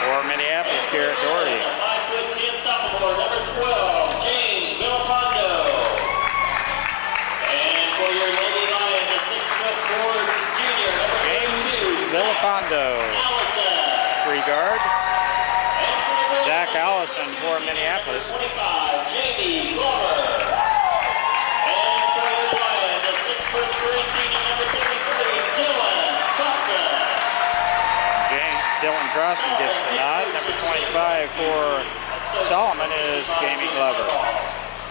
For Minneapolis, Garrett Doherty. 5'10" sophomore, number 12, James Villapando. And for your Lady Lions, the 6'4" junior, number James 22, Villapando. Allison. 3 guard. Zach Allison for Minneapolis. 25, Jamie Glover. And for your Lions, the 6'3" senior, number 33, Dylan Crossan. Dylan Crossan gets the nod. Number 25 for Solomon is Jamie Glover.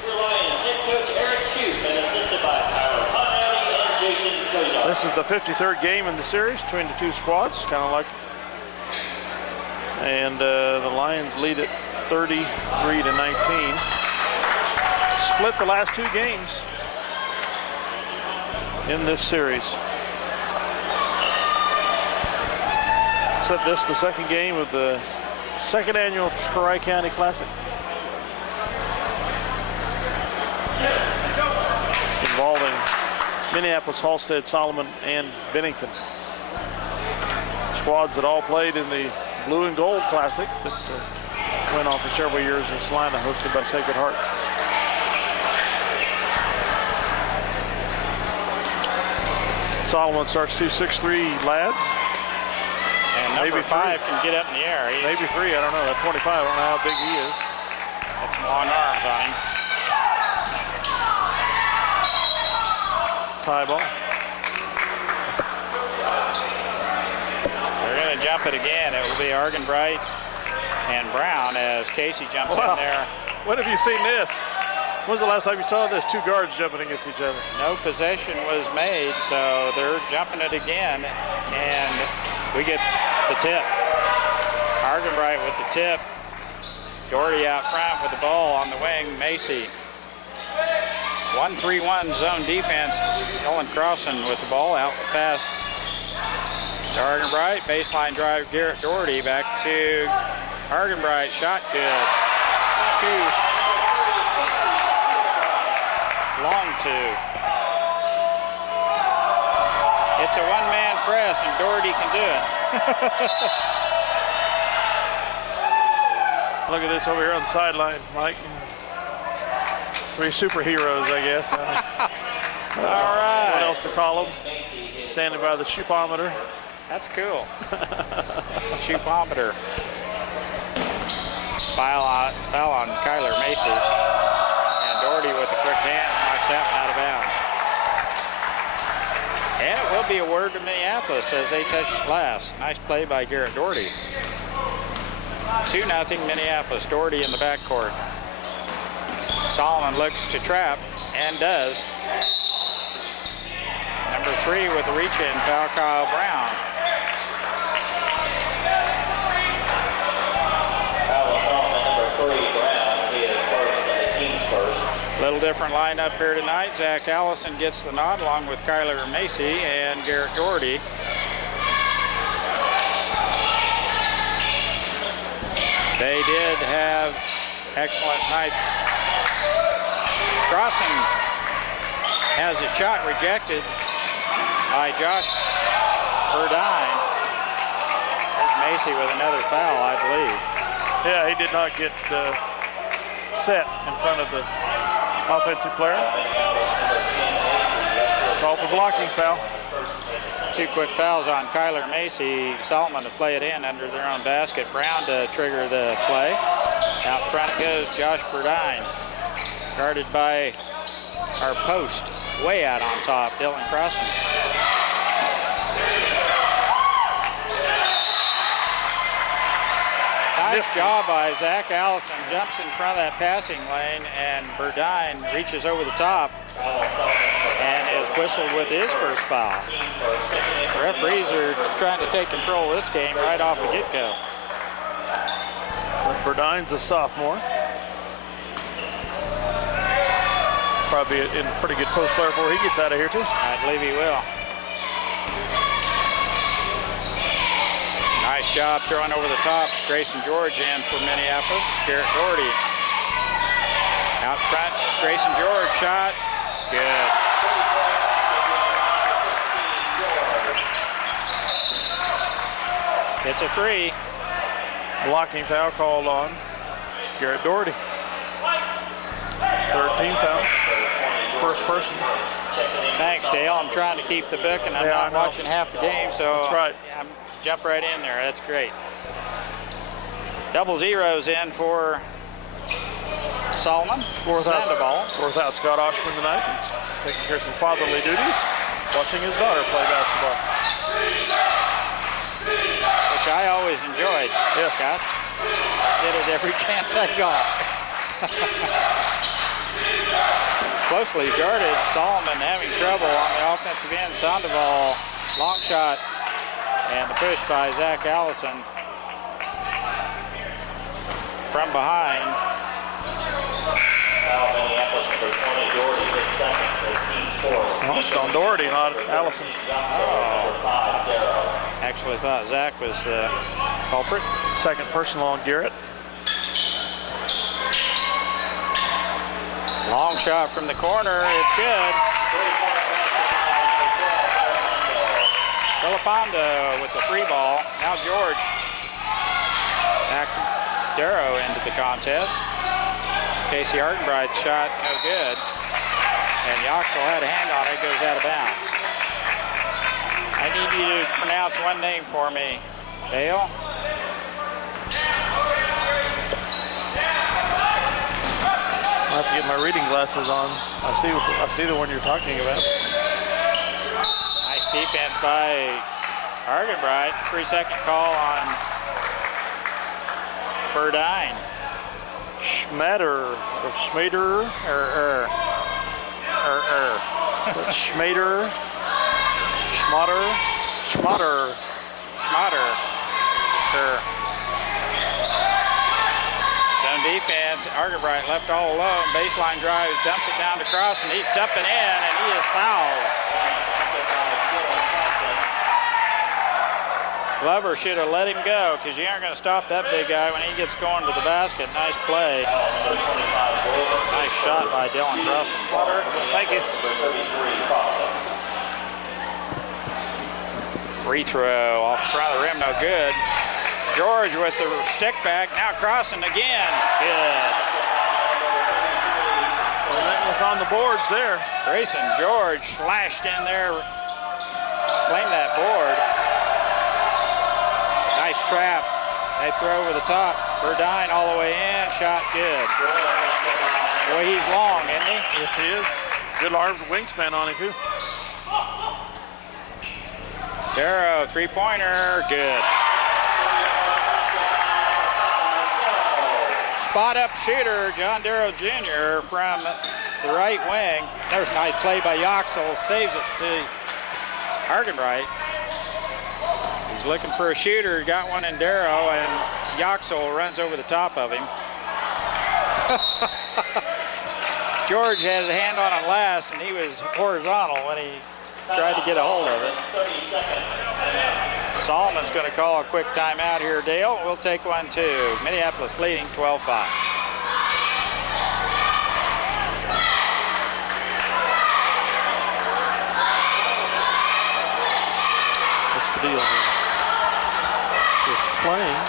Your Lions head coach Eric Shoup and assisted by Tyler Conradi and Jason Kozar. This is the 53rd game in the series between the two squads, kind of like. And the Lions lead it 33-19. Split the last 2 games in this series. This the second game of the second annual Tri-County Classic. Involving Minneapolis, Halstead, Solomon, and Bennington. Squads that all played in the Blue and Gold Classic that went on for several years in Salina, hosted by Sacred Heart. Solomon starts 2 6'3" lads. And number 5 can get up in the air. Maybe 3, I don't know. That 25, I don't know how big he is. Got some long arms on him. Tie ball. They're going to jump it again. It will be Argenbright and Brown as Casey jumps in there. When have you seen this? When's the last time you saw this? 2 guards jumping against each other. No possession was made, so they're jumping it again. And we get the tip. Argenbright with the tip. Doherty out front with the ball on the wing. Macy. 1-3-1 zone defense. Dylan Crossan with the ball out past Argenbright. Baseline drive, Garrett Doherty back to Argenbright. Shot good. 2. Long 2. It's a one-man press, and Doherty can do it. Look at this over here on the sideline, Mike. 3 superheroes, I guess. All right. What else to call them? Standing by the chupometer. That's cool. Chupometer. Foul on Kyler Macy. And Doherty with the quick hands knocks that one out of bounds. And it will be a word to Minneapolis as they touch glass. Nice play by Garrett Doherty. 2-0 Minneapolis. Doherty in the backcourt. Solomon looks to trap and does. Number 3 with a reach-in foul, Kyle Brown. Number 3, Brown, he is first and the team's first. Little different lineup here tonight. Zach Allison gets the nod along with Kyler Macy and Garrett Doherty. They did have excellent nights. Crossan has a shot rejected by Josh Burdine. There's Macy with another foul, I believe. Yeah, he did not get set in front of the offensive player. Call for blocking foul. 2 quick fouls on Kyler Macy. Solomon to play it in under their own basket. Brown to trigger the play. Out front goes Josh Burdine. Guarded by our post. Way out on top, Dylan Crossan. Nice job by Zach Allison. Jumps in front of that passing lane, and Burdine reaches over the top and is whistled with his first foul. The referees are trying to take control of this game right off the get-go. Burdine's a sophomore. Probably in pretty good post player before he gets out of here too. I believe he will. Nice job throwing over the top. Grayson George in for Minneapolis. Garrett Doherty. Out front, Grayson George shot. Good. It's a 3. Blocking foul called on Garrett Doherty. Third team foul. First person. Thanks, Dale. I'm trying to keep the book, and I'm not watching half the game, so that's right. I'm jump right in there. That's great. Double zeros in for Solomon. Sandoval. Fourth out Scott Oshman tonight. He's taking care of some fatherly duties, watching his daughter play basketball. Which I always enjoyed. Yes. Scott. Did it every chance I got. Closely guarded. Solomon having trouble on the offensive end. Sandoval, long shot, and the push by Zach Allison from behind. Minneapolis number 20, Doherty, his second, their team's fourth. Well, it's on Doherty, not Allison. Number 5, Darrow. Actually thought Zach was the culprit. Second personal on Garrett. Long shot from the corner, it's good. Villapando with the free ball. Now George back Darrow into the contest. Casey Argenbright's shot no good. And Yoxel had a hand on it, goes out of bounds. I need you to pronounce one name for me, Dale. I have to get my reading glasses on. I see the one you're talking about. Nice defense by Argenbright. 3-second call on Burdine. Schmader or Schmader. Schmader. Schmader. Zone defense. Argenbright left all alone. Baseline drives, dumps it down to Cross, and he's jumping in, and he is fouled. Glover should have let him go, because you aren't going to stop that big guy when he gets going to the basket. Nice play. Nice shot by Dylan Crossan. Thank you. Free throw off the front of the rim, no good. George with the stick back, now Crossan again. Good. That was on the boards there. Grayson George slashed in there, claimed that board. Nice trap. They throw over the top. Burdine all the way in, shot good. Boy, he's long, isn't he? Yes, he is. Good arm wingspan on him, too. Darrow, three-pointer, good. Spot-up shooter, John Darrow Jr. from the right wing. There's a nice play by Yoxel, saves it to Argenbright. He's looking for a shooter, got one in Darrow, and Yoxel runs over the top of him. George had a hand on him last, and he was horizontal when he tried to get a hold of it. Solomon's going to call a quick timeout here, Dale. We'll take one too. Minneapolis leading 12-5. What's the deal here? It's playing.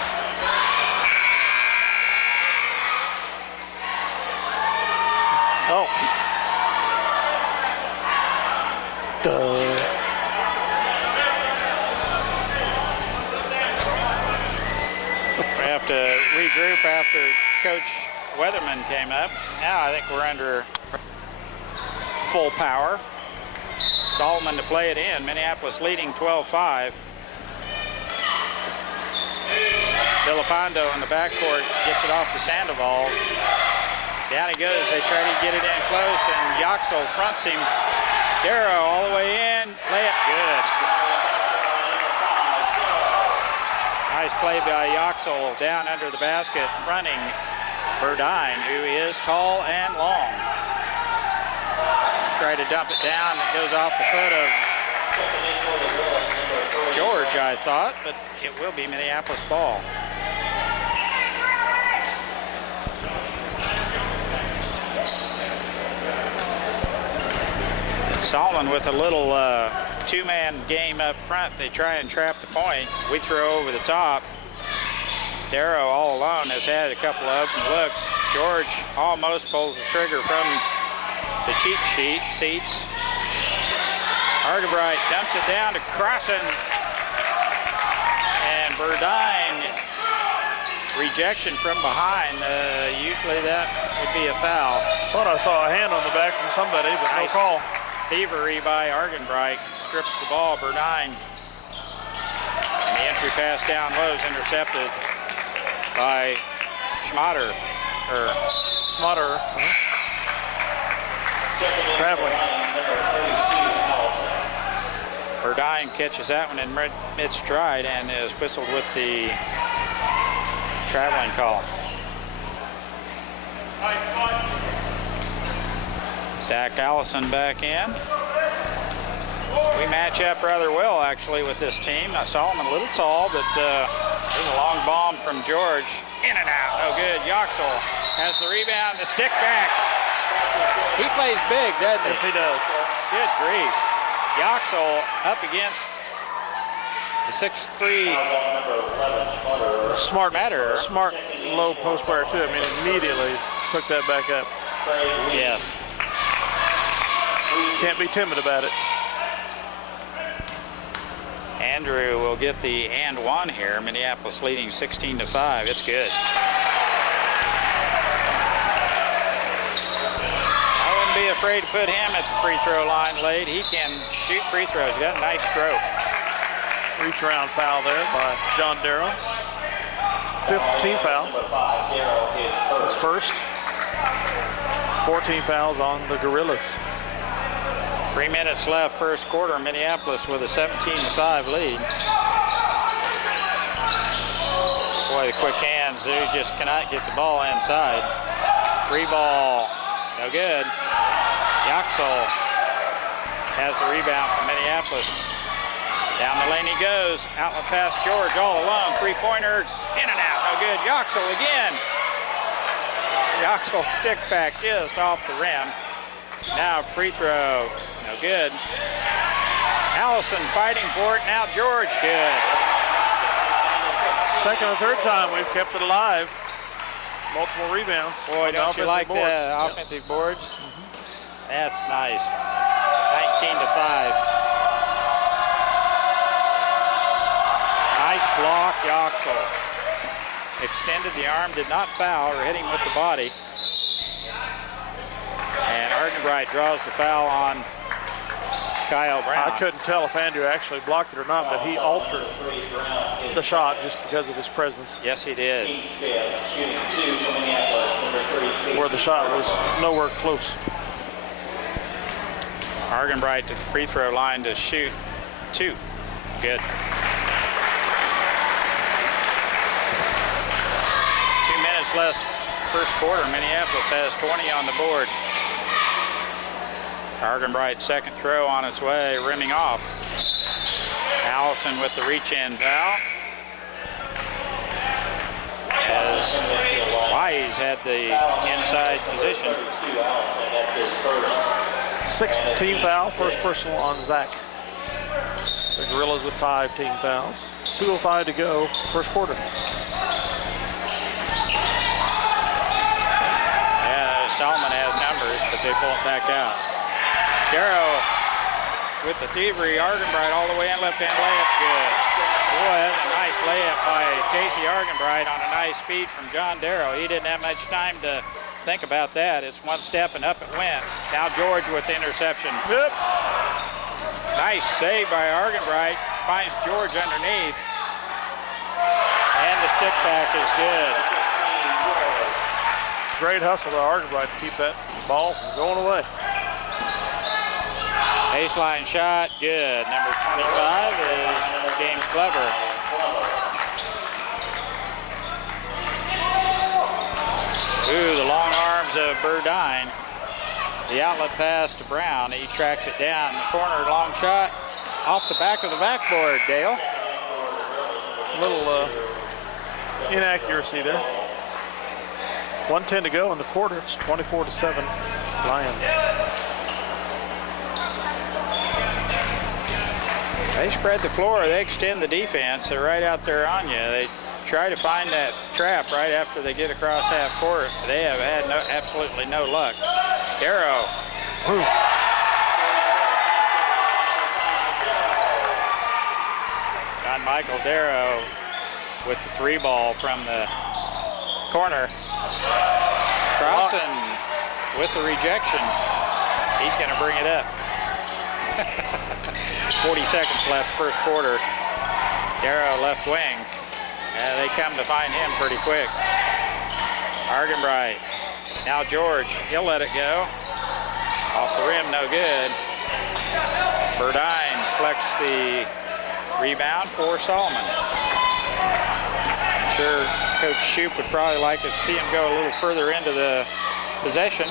Oh. Duh. We have to regroup after Coach Weatherman came up. Now I think we're under full power. Solomon to play it in. Minneapolis leading 12-5. Villapando in the backcourt gets it off to Sandoval. Down he goes. They try to get it in close, and Yoxel fronts him. Darrow all the way in. Layup good. Nice play by Yoxel down under the basket, fronting Burdine, who is tall and long. Try to dump it down. It goes off the foot of George, I thought, but it will be Minneapolis ball. Solomon with a little two-man game up front. They try and trap the point. We throw over the top. Darrow all alone has had a couple of open looks. George almost pulls the trigger from the cheat sheet seats. Argenbright dumps it down to Crossan. And Burdine, rejection from behind. Usually that would be a foul. Thought I saw a hand on the back from somebody, but no call. Thievery by Argenbright. Strips the ball, Burdine. And the entry pass down low is intercepted by Schmatter. Traveling. Burdine catches that one in mid-stride and is whistled with the traveling call. Zach Allison back in. We match up rather well, actually, with this team. I saw him a little tall, but there's a long bomb from George. In and out, no good. Yoxel has the rebound, the stick back. He plays big, doesn't he? Yes, he does. Good grief. Yoxel up against the 6'3". Smart low post player too. I mean, immediately took that back up. Yes. Can't be timid about it. Andrew will get the and one here. Minneapolis leading 16-5. It's good. I wouldn't be afraid to put him at the free throw line late. He can shoot free throws. He's got a nice stroke. Reach around foul there by John Darrow. 15th foul. His first. 14 fouls on the Gorillas. 3 minutes left, first quarter. Minneapolis with a 17-5 lead. Boy, the quick hands, they just cannot get the ball inside. Three ball, no good. Yoxel has the rebound from Minneapolis. Down the lane he goes. Outlet pass, George all alone. Three-pointer, in and out, no good. Yoxel again. Yoxel stick back just off the rim. Now free throw, no good. Allison fighting for it, now George, good. Second or third time we've kept it alive. Multiple rebounds. Boy, don't you like boards. the offensive boards? That's nice. 19-5. Nice block, Yoxel. Extended the arm, did not foul or hit him with the body. And Argenbright draws the foul on Kyle Brown. I couldn't tell if Andrew actually blocked it or not, but he altered the shot just because of his presence. Yes, he did. Where the shot was nowhere close. Argenbright to the free throw line to shoot two. Good. 2 minutes left, first quarter. Minneapolis has 20 on the board. Argenbright's second throw on its way, rimming off. Allison with the reach-in foul. As Wise had the inside position. 6th team foul, first personal on Zach. The Gorillas with 5 team fouls. 2:05 to go, first quarter. Yeah, Salmon has numbers, but they pull it back out. Darrow with the thievery. Argenbright all the way in, left-hand layup, good. Boy, that's a nice layup by Casey Argenbright on a nice feed from John Darrow. He didn't have much time to think about that. It's one step and up it went. Now George with the interception. Yep. Nice save by Argenbright. Finds George underneath. And the stick back is good. Great hustle by Argenbright to keep that ball from going away. Baseline shot, good. Number 25 is James Glover. Ooh, the long arms of Burdine. The outlet pass to Brown. He tracks it down. The corner, long shot off the back of the backboard, Dale. A little inaccuracy there. 1:10 to go in the quarter. It's 24-7 Lions. They spread the floor. They extend the defense. They're right out there on you. They try to find that trap right after they get across half court. They have had absolutely no luck. Darrow. John Michael Darrow with the 3 ball from the corner. Crossan with the rejection. He's going to bring it up. 40 seconds left, first quarter. Darrow left wing. They come to find him pretty quick. Argenbright. Now George, he'll let it go. Off the rim, no good. Burdine collects the rebound for Solomon. I'm sure Coach Shoup would probably like to see him go a little further into the possession.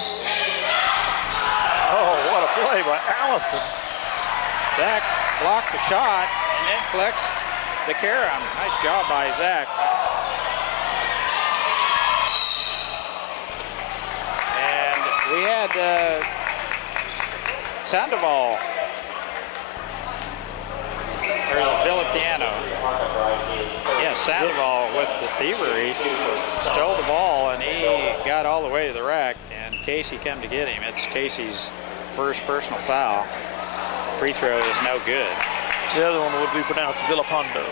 Oh, what a play by Allison. Zach blocked the shot and then collects the carom. Nice job by Zach. And we had Sandoval. There's a Villapiano. Yeah, Sandoval with the thievery stole the ball and he got all the way to the rack and Casey come to get him. It's Casey's first personal foul. Free throw is no good. The other one would be pronounced Villapondo.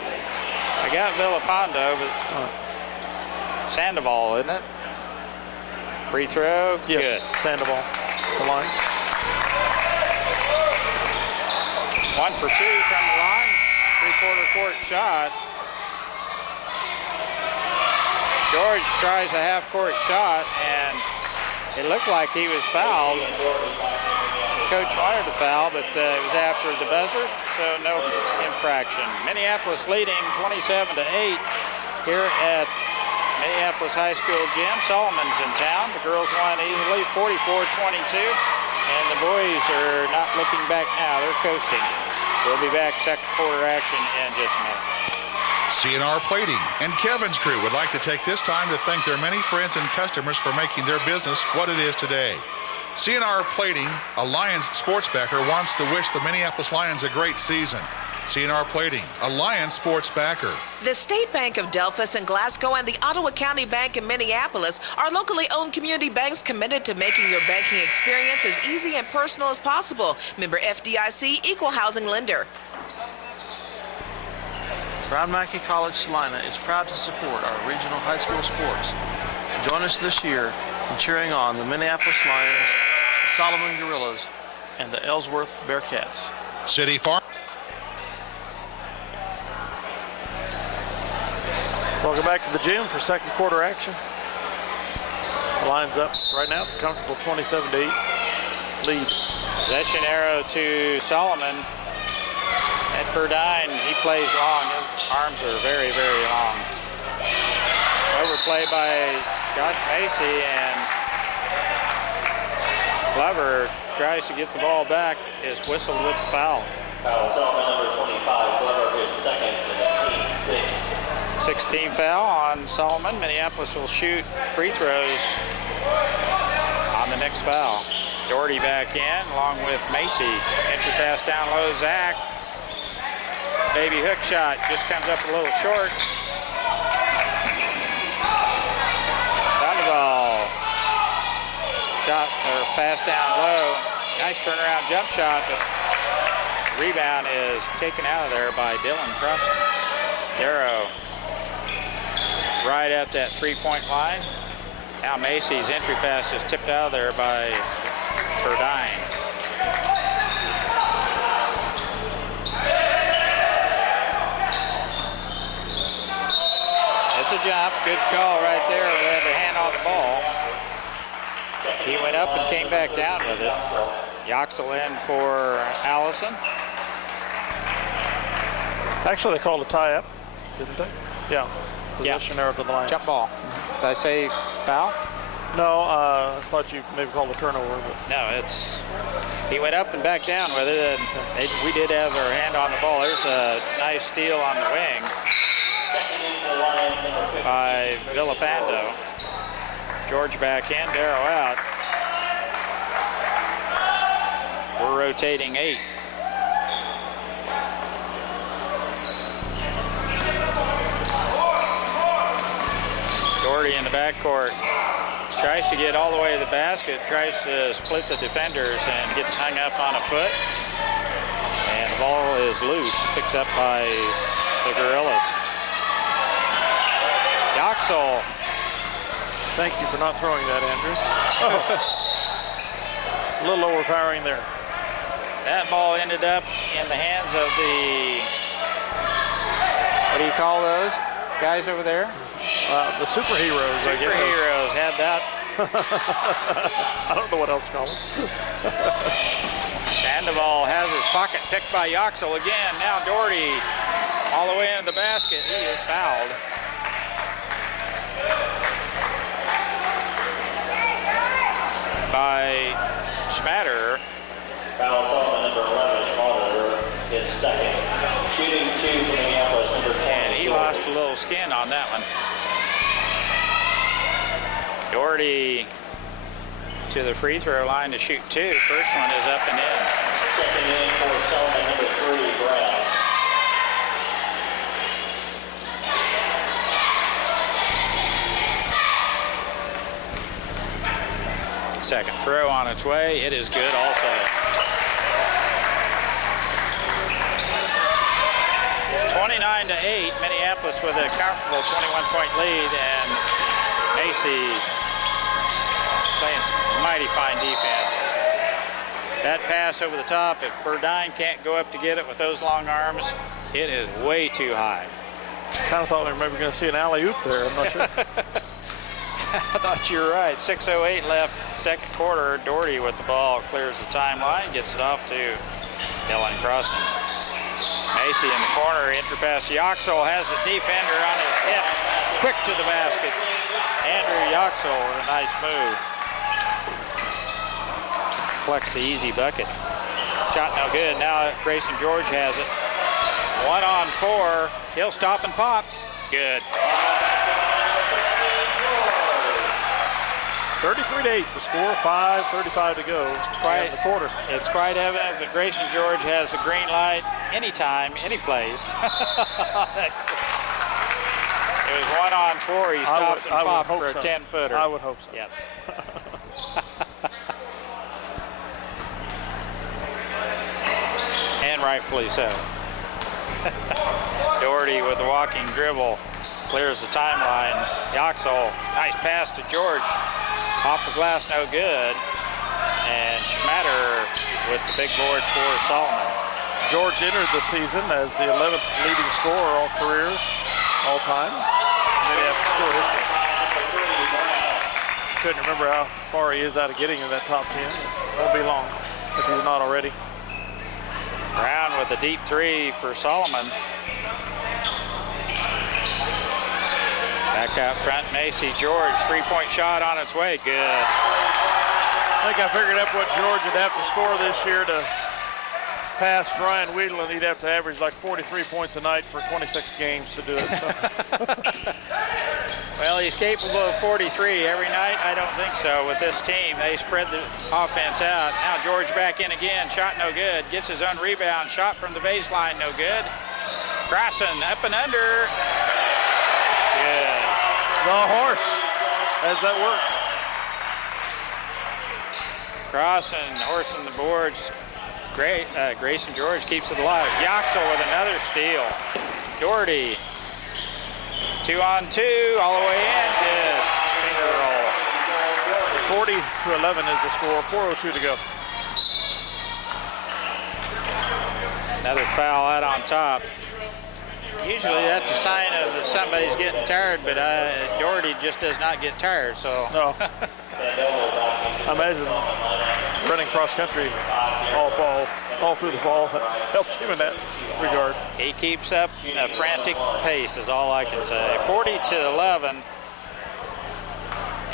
I got Villapondo, but Sandoval, isn't it? Free throw, yes, good. Sandoval, the line. 1 for 2 from the line. 3/4 court shot. George tries a half-court shot, and it looked like he was fouled. Coach wanted to foul, but it was after the buzzer, so no infraction. Minneapolis leading 27-8 here at Minneapolis High School gym. Solomon's in town. The girls won easily, 44-22, and the boys are not looking back now. They're coasting. We'll be back second quarter action in just a minute. CNR Plating and Kevin's crew would like to take this time to thank their many friends and customers for making their business what it is today. CNR Plating, a Lions sports backer, wants to wish the Minneapolis Lions a great season. CNR Plating, a Lions sports backer. The State Bank of Delphus and Glasgow and the Ottawa County Bank in Minneapolis are locally owned community banks committed to making your banking experience as easy and personal as possible. Member FDIC, equal housing lender. Brown Mackie College Salina is proud to support our regional high school sports. Join us this year in cheering on the Minneapolis Lions, the Solomon Gorillas, and the Ellsworth Bearcats. City Farm. Welcome back to the gym for second quarter action. The line's up right now. It's a comfortable 27-8 lead. Possession arrow to Solomon. And Burdine, he plays long. His arms are very, very long. Overplay by Josh Macy, and Glover tries to get the ball back, is whistled with the foul. Foul, Solomon number 25, Glover, his second, and team 6. 16 foul on Solomon. Minneapolis will shoot free throws on the next foul. Doherty back in along with Macy. Entry pass down low, Zach. Baby hook shot just comes up a little short. Sandoval. Shot or pass down low. Nice turnaround jump shot, but rebound is taken out of there by Dylan Crossan. Darrow right at that three-point line. Now Macy's entry pass is tipped out of there by Burdine. It's a jump. Good call right there. They had the hand on the ball. He went up and came back down with it. Yoxel in for Allison. Actually, they called a tie-up, didn't they? Yeah. Possession arrow to the line. Jump ball. Did I say foul? No, I thought you maybe called a turnover. But. No, it's, he went up and back down with it, and we did have our hand on the ball. There's a nice steal on the wing by Villapando. George back in, Darrow out. We're rotating 8. Doherty in the backcourt. Tries to get all the way to the basket, tries to split the defenders and gets hung up on a foot. And the ball is loose, picked up by the Gorillas. Yoxel. Thank you for not throwing that, Andrew. Oh. A little overpowering there. That ball ended up in the hands of the, what do you call those guys over there? The superheroes, I guess. Superheroes had that. I don't know what else to call them. Sandoval has his pocket picked by Yoxel again. Now Doherty all the way into the basket. He is fouled. By Schmatter. Foul Solomon, number 11, Schmatter, is second. Shooting 2 for Minneapolis, number 10. And he lost a little skin on that one. Doherty to the free throw line to shoot 2. First one is up and in. Second in for Solomon, number 3, Brown. Second throw on its way. It is good also. 29-8, Minneapolis with a comfortable 21-point lead, and Macy playing some mighty fine defense. That pass over the top, if Burdine can't go up to get it with those long arms, it is way too high. Kind of thought we were maybe going to see an alley-oop there. I'm not sure. I thought you were right. 6:08 left, second quarter. Doherty with the ball clears the timeline, gets it off to Dylan Crossan. Macy in the corner, entry pass. Yoxel has the defender on his hip, quick to the basket. Andrew Yoxel with a nice move. Collects the easy bucket. Shot no good. Now Grayson George has it. 1-on-4. He'll stop and pop. Good. 33-8 the score, 5:35 to go in the quarter. It's quite evident that Grayson George has the green light anytime, any place. It was 1-on-4. He stops and pops for a 10-footer. I would hope so. Yes. And rightfully so. Doherty with the walking dribble clears the timeline. Yoxel, nice pass to George. Off the glass, no good. And Schmatter with the big board for Solomon. George entered the season as the 11th leading scorer all career, all time. Couldn't remember how far he is out of getting in that top 10. It won't be long if he's not already. Brown with a deep 3 for Solomon. Back out front, Macy. George, 3-point shot on its way. Good. I think I figured out what George would have to score this year to pass Ryan Wheatland. He'd have to average like 43 points a night for 26 games to do it. So. Well, he's capable of 43 every night. I don't think so with this team. They spread the offense out. Now George back in again. Shot no good. Gets his own rebound. Shot from the baseline, no good. Crossan up and under. Good. The horse. How's that work? Crossan, horsing the boards. Great. Grayson George keeps it alive. Yoxel with another steal. Doherty. 2-on-2, all the way in. Good. Finger roll. 40-11 is the score. 4:02 to go. Another foul out on top. Usually that's a sign of that somebody's getting tired, but Doherty just does not get tired, so. No. I imagine running cross country all through the fall helps him in that regard. He keeps up a frantic pace is all I can say. 40-11,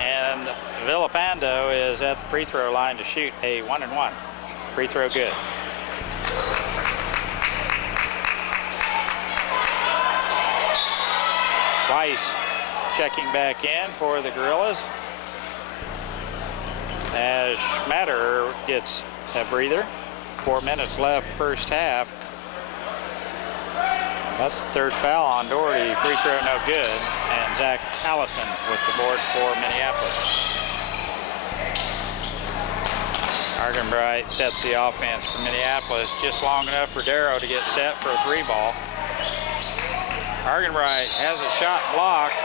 and Villapando is at the free throw line to shoot a 1-and-1. Free throw good. Weiss checking back in for the Gorillas as Schmatter gets a breather. 4 minutes left first half. That's the third foul on Doherty. Free throw no good. And and Zach Allison with the board for Minneapolis. Argenbright sets the offense for Minneapolis just long enough for Darrow to get set for a 3-ball. Argenbright has a shot blocked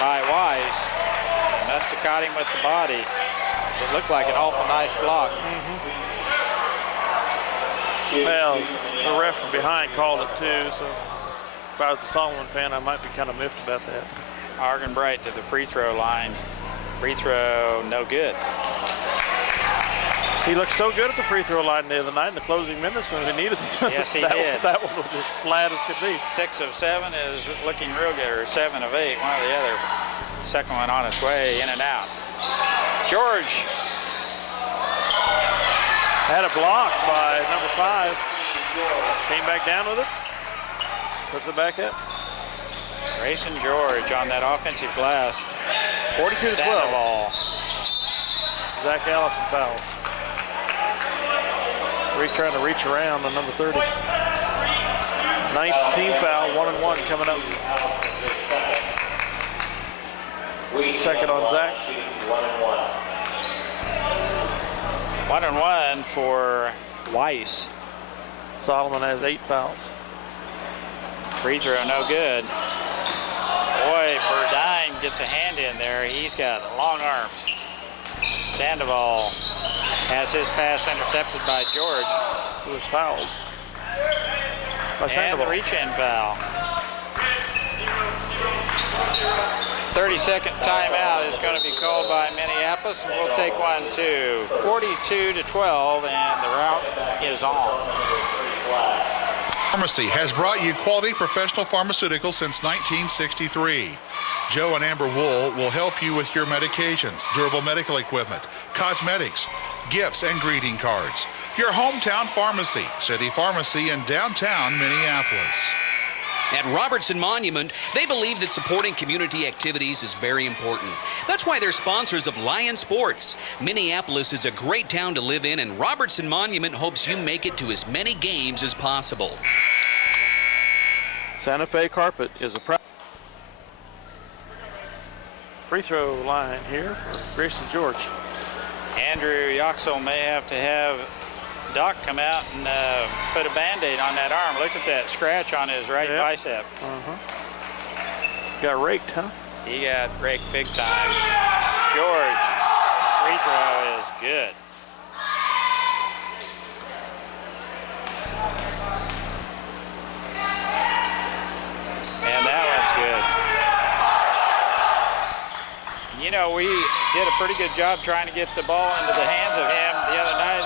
by Wise. Must have caught him with the body. So it looked like an awful nice block. Well, the ref from behind called it too, so if I was a Solomon fan, I might be kind of miffed about that. Argenbright to the free throw line. Free throw, no good. He looked so good at the free throw line the other night in the closing minutes when we needed it. Yes, he did. That one was as flat as could be. 6 of 7 is looking real good, or 7 of 8, one or the other. Second one on its way, in and out. George. Had a block by number 5. Came back down with it. Puts it back up. Grayson George on that offensive glass. 42-12. Sandoval. Zach Allison fouls. Trying to reach around on number 30. 9th team foul, 1-1 coming up. Second on Zach. 1-1 for Weiss. Solomon has 8 fouls. Free throw, no good. Boy, Burdine gets a hand in there. He's got long arms. Sandoval has his pass intercepted by George. Who was fouled by And Sandoval. the reach-in foul. 30-second timeout is going to be called by Minneapolis, and we'll take one too. 42-12, and the route is on. Pharmacy has brought you quality professional pharmaceuticals since 1963. Joe and Amber Wool will help you with your medications, durable medical equipment, cosmetics, gifts, and greeting cards. Your hometown pharmacy, City Pharmacy in downtown Minneapolis. At Robertson Monument, they believe that supporting community activities is very important. That's why they're sponsors of Lion Sports. Minneapolis is a great town to live in, and Robertson Monument hopes you make it to as many games as possible. Santa Fe Carpet is a proud Free throw line here for Grayson George. Andrew Yoxel may have to have Doc come out and put a Band-Aid on that arm. Look at that scratch on his right bicep. Got raked, huh? He got raked big time. George, free throw is good. And that one's good. You know, we did a pretty good job trying to get the ball into the hands of him the other night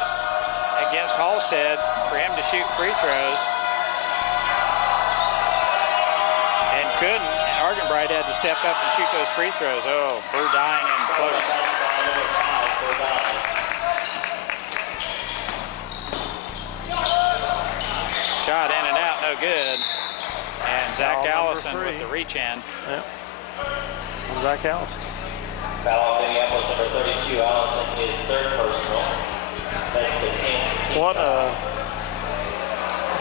against Halstead for him to shoot free throws. And couldn't. And Argenbright had to step up and shoot those free throws. Oh, Burdine and close. Shot in and out, no good. And Zach Allison with the reach in. Yep. Zach Allison. Foul on Minneapolis, number 32, Allison, his 3rd personal. That's the 10th. What a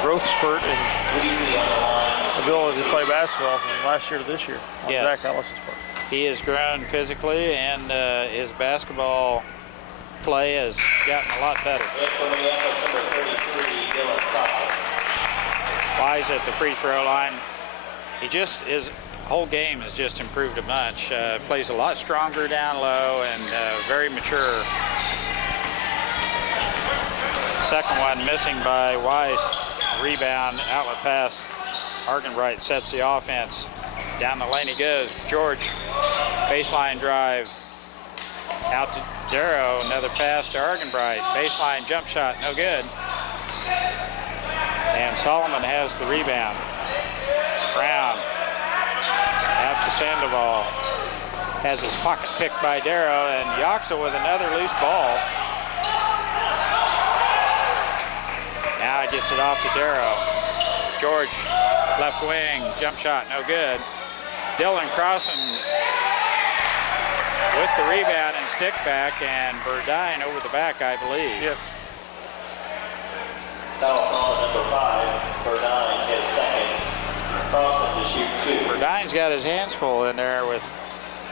growth spurt in Weasley on the line. ability to play basketball from last year to this year on Yes. Zach Allison's part. He has grown physically, and his basketball play has gotten a lot better. And for Minneapolis, number 33, Dylan Crossett. Wise at the free throw line. His whole game has just improved a bunch. Plays a lot stronger down low and very mature. Second one missing by Wise. Rebound, outlet pass. Argenbright sets the offense. Down the lane he goes. George, baseline drive. Out to Darrow, another pass to Argenbright. Baseline jump shot, no good. And Solomon has the rebound. Brown, out to Sandoval. Has his pocket picked by Darrow, and Yoxel with another loose ball. Now he gets it off to Darrow. George, left wing, jump shot, no good. Dylan Crossan with the rebound and stick back, and Burdine over the back, I believe. Yes. That was on number 5, Burdine, his 2nd. Crossan to shoot 2. Burdine's got his hands full in there with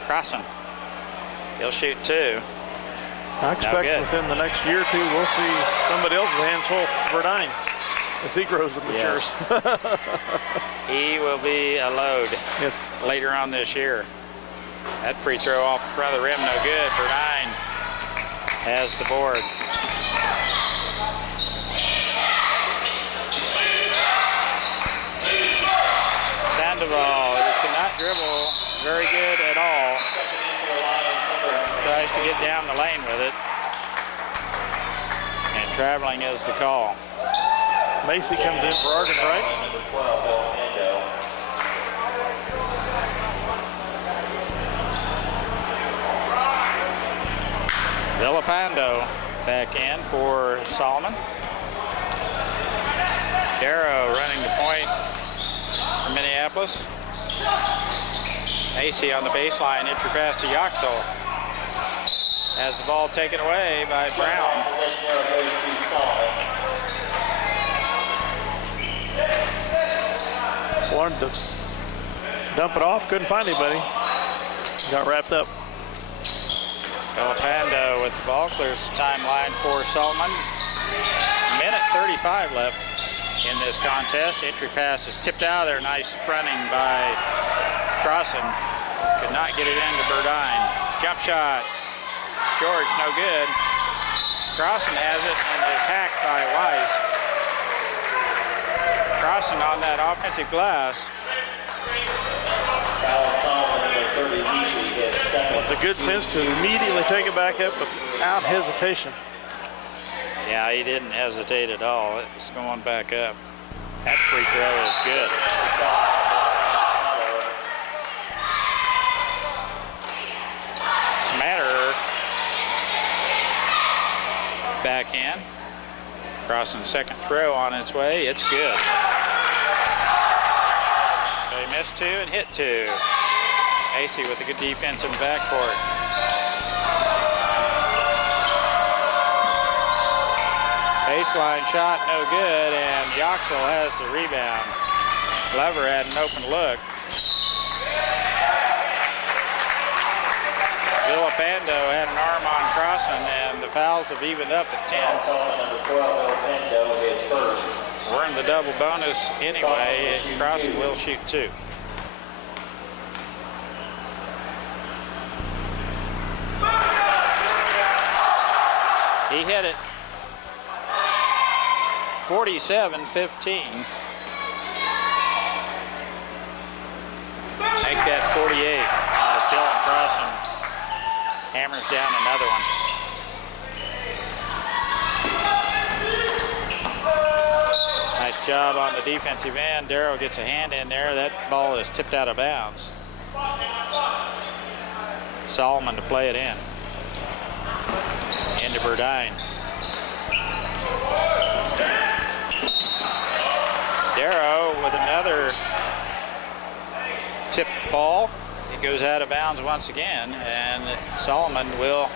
Crossan. He'll shoot 2. I expect good. within the next year or two, we'll see somebody else's hands full for Burdine as he grows and matures. Yes. He will be a load Yes. later on this year. That free throw off the front of the rim, no good. Burdine has the board. Sandoval, who cannot dribble very good at all, tries to get down the lane with it. And traveling is the call. Macy comes in for Arden, right? Number 12, Belpando. Villapando back in for Solomon. Darrow running the point for Minneapolis. Macy on the baseline, entry pass to Yoxel. Has the ball taken away by Brown. Possession arrow goes to Solomon. Wanted to dump it off, couldn't find anybody. Got wrapped up. Villapando with the ball, clears the timeline for Solomon. Minute 35 left in this contest. Entry pass is tipped out of there. Nice fronting by Crossan. Could not get it into Burdine. Jump shot. George, no good. Crossan has it and is hacked by Wise. Crossan on that offensive glass. Foul Solomon, number 30, Beasley, his second. The good sense to immediately take it back up without hesitation. Yeah, he didn't hesitate at all. It was going back up. That free throw is good. Smatterer back in. Crossing second throw on its way. It's good. They missed 2 and hit 2. Macy with a good defense in the backcourt. Baseline shot, no good, and Yoxel has the rebound. Glover had an open look. Villapando had an arm on Crossan, and the fouls have evened up at 10. Solomon, number 12, Belpando, his first. We're in the double bonus anyway. Crossan will shoot 2. He hit it. 47-15. Make that 48 as Dylan Crossan hammers down another one. Nice job on the defensive end. Darrow gets a hand in there. That ball is tipped out of bounds. Solomon to play it in. Into Burdine. Darrow with another tipped ball. It goes out of bounds once again, and Solomon will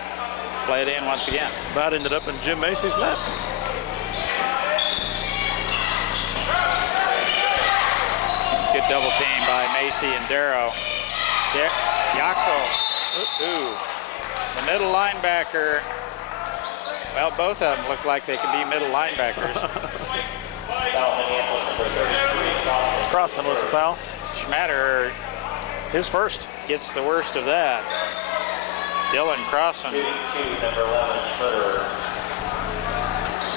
play it in once again. About ended up in Jim Macy's net. Good double team by Macy and Darrow. Yoxel, ooh, the middle linebacker. Well, both of them look like they can be middle linebackers. Foul Minneapolis, number 33, Crossan. Crossan with the foul. Schmatter His first. gets the worst of that. Dylan Crossan Shooting 2, number 11, Schroeder.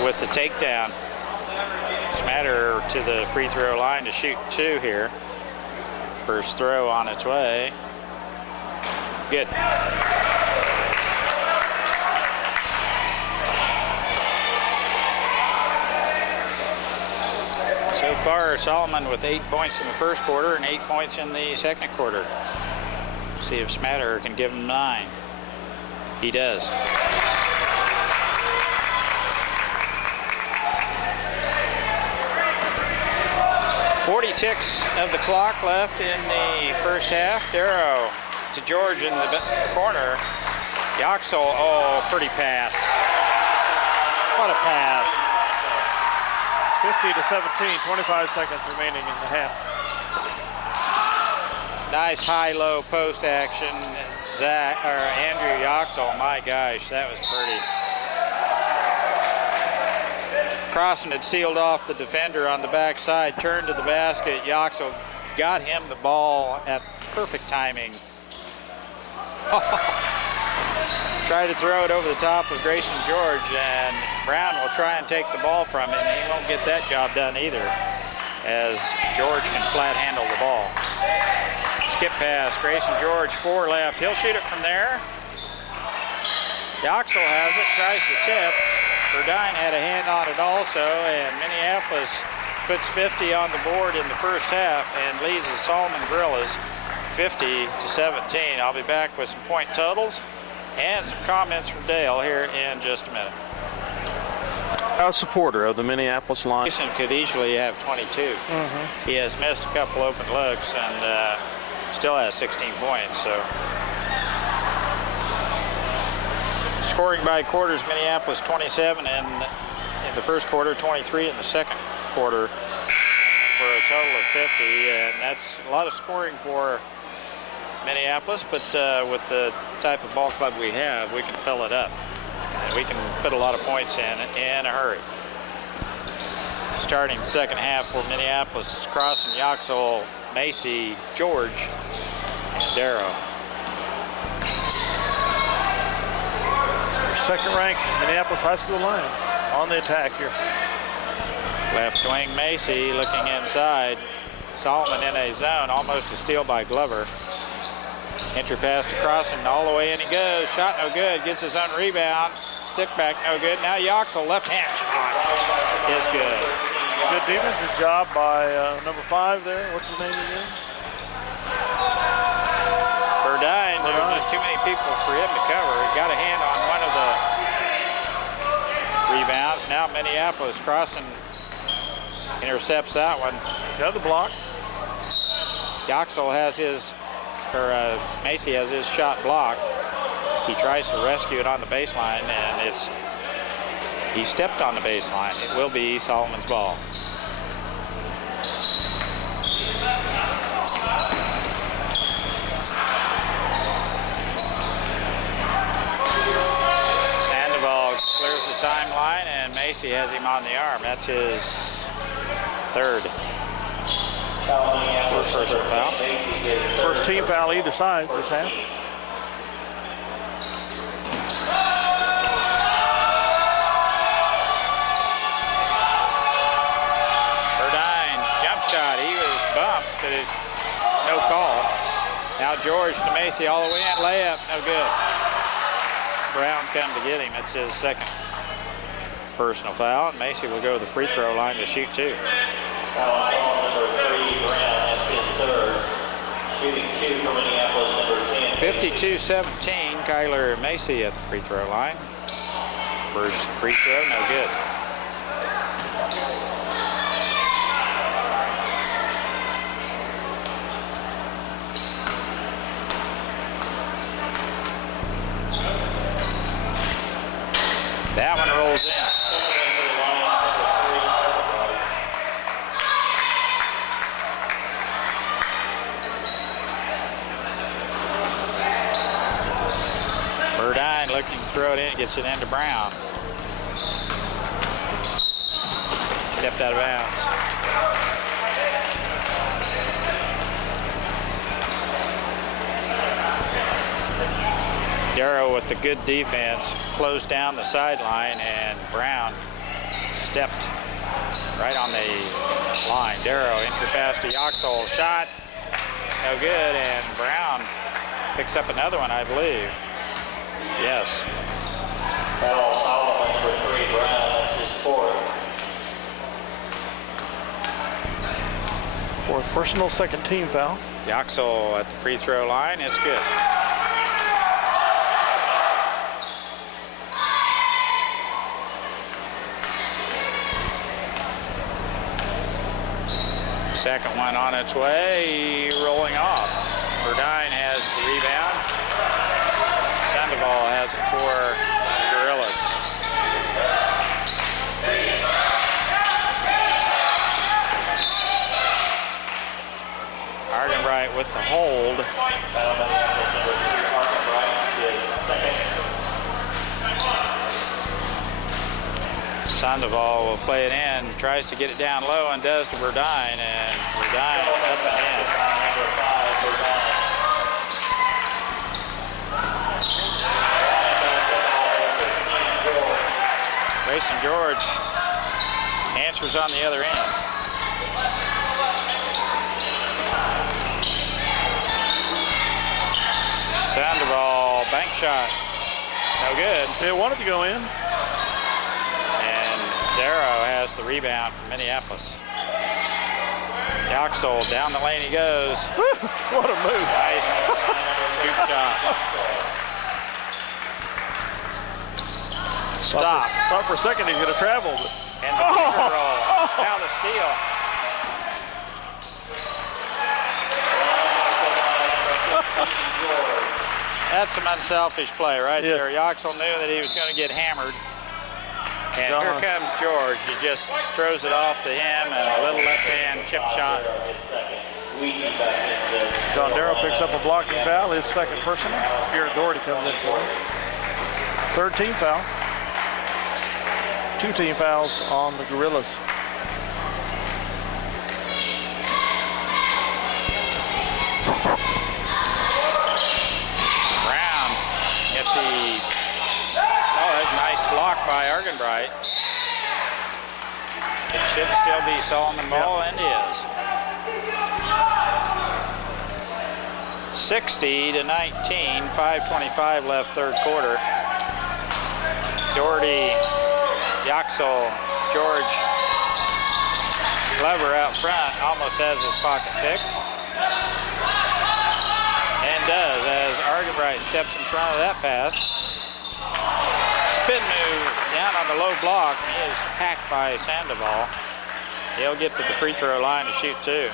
with the takedown. Schmatter to the free throw line to shoot 2 here. First throw on its way. Good. So far, Solomon with 8 points in the first quarter and 8 points in the second quarter. See if Smatterer can give him 9. He does. .46 of the clock left in the first half. Darrow to George in the corner. Yoxel, oh, pretty pass. What a pass. 50-17, 25 seconds remaining in the half. nice high-low post action. Andrew Yoxall, my gosh, that was pretty. Crossan had sealed off the defender on the backside, turned to the basket. Yoxall got him the ball at perfect timing. Tried to throw it over the top of Grayson George, and Brown will try and take the ball from him. He won't get that job done either, as George can flat handle the ball. Skip pass, Grayson George, 4 left. He'll shoot it from there. Yoxall has it, tries to tip. Verdine had a hand on it also, and Minneapolis puts 50 on the board in the first half and leads the Solomon Gorillas 50-17. I'll be back with some point totals and some comments from Dale here in just a minute. Proud supporter of the Minneapolis Lions. Jason could easily have 22. He has missed a couple open looks and still has 16 points. So, scoring by quarters, Minneapolis 27 in the first quarter, 23 in the second quarter, for a total of 50, and that's a lot of scoring for Minneapolis, but with the type of ball club we have, we can fill it up. And we can put a lot of points in a hurry. Starting the second half for Minneapolis, Crossan, Yoxall, Macy, George, and Darrow. Second-ranked Minneapolis High School Lions on the attack here. Left wing Macy looking inside. Solomon in a zone, almost a steal by Glover. Entry pass to Crossan, all the way in he goes. Shot no good, gets his own rebound. Stick back no good. Now Yoxall, left-hand shot is good. Good defensive job by number 5 there. What's his name again? Verdine, there were just too many people for him to cover. He got a hand on one of the rebounds. Now Minneapolis, Crossan intercepts that one. Got the block. Yoxall has his, Macy has his shot blocked. He tries to rescue it on the baseline, and he stepped on the baseline. It will be Solomon's ball. Sandoval clears the timeline, and Macy has him on the arm. That's his third. First foul. First team foul either side this half. Shot. He was bumped, but no call. Now George to Macy all the way in. Layup, no good. Brown come to get him. It's his second personal foul, and Macy will go to the free throw line to shoot 2. Foul on number 3, Brown. That's his third. Shooting 2 for Minneapolis, number 10. 52-17. Kyler Macy at the free throw line. First free throw, no good. That one rolls in. Verdine looking to throw it in, gets it into Brown. Stepped out of bounds. Darrow with the good defense closed down the sideline, and Brown stepped right on the line. Darrow entry pass to Yoxall, shot no good, and Brown picks up another one, I believe. Yes. Foul Solomon, number 3, Brown. That's his fourth. Fourth personal, second team foul. Yoxall at the free throw line, it's good. Second one on its way, rolling off. Verdine has the rebound. Sandoval has it for the Gorillas. Argenbright with with the hold. Sandoval will play it in, tries to get it down low and does to Burdine, and Burdine up and in. Grayson George answers on the other end. Sandoval, bank shot, no good. It wanted to go in. And Darrow has the rebound from Minneapolis. Yoxel, down the lane he goes. What a move. Nice scoop shot. Stop. Thought for a second he could have traveled. And the finger roll. Now the steal. That's some unselfish play right there. Yoxel knew that he was going to get hammered. And here comes George. He just throws it off to him, and a little left-hand chip shot. John Darrow picks up a blocking foul, his second personal. Garrett Doherty comes in for him. Third team foul. 2 team fouls on the Gorillas. Brown, nifty. Oh, that's a nice block by Argenbright. It should still be Solomon ball, and is. 60-19, 5:25 left third quarter. Doherty, Yoxel, George, Glover out front, almost has his pocket picked. And does, as Argenbright steps in front of that pass. Spin move down on the low block, and he is hacked by Sandoval. He'll get to the free throw line to shoot 2.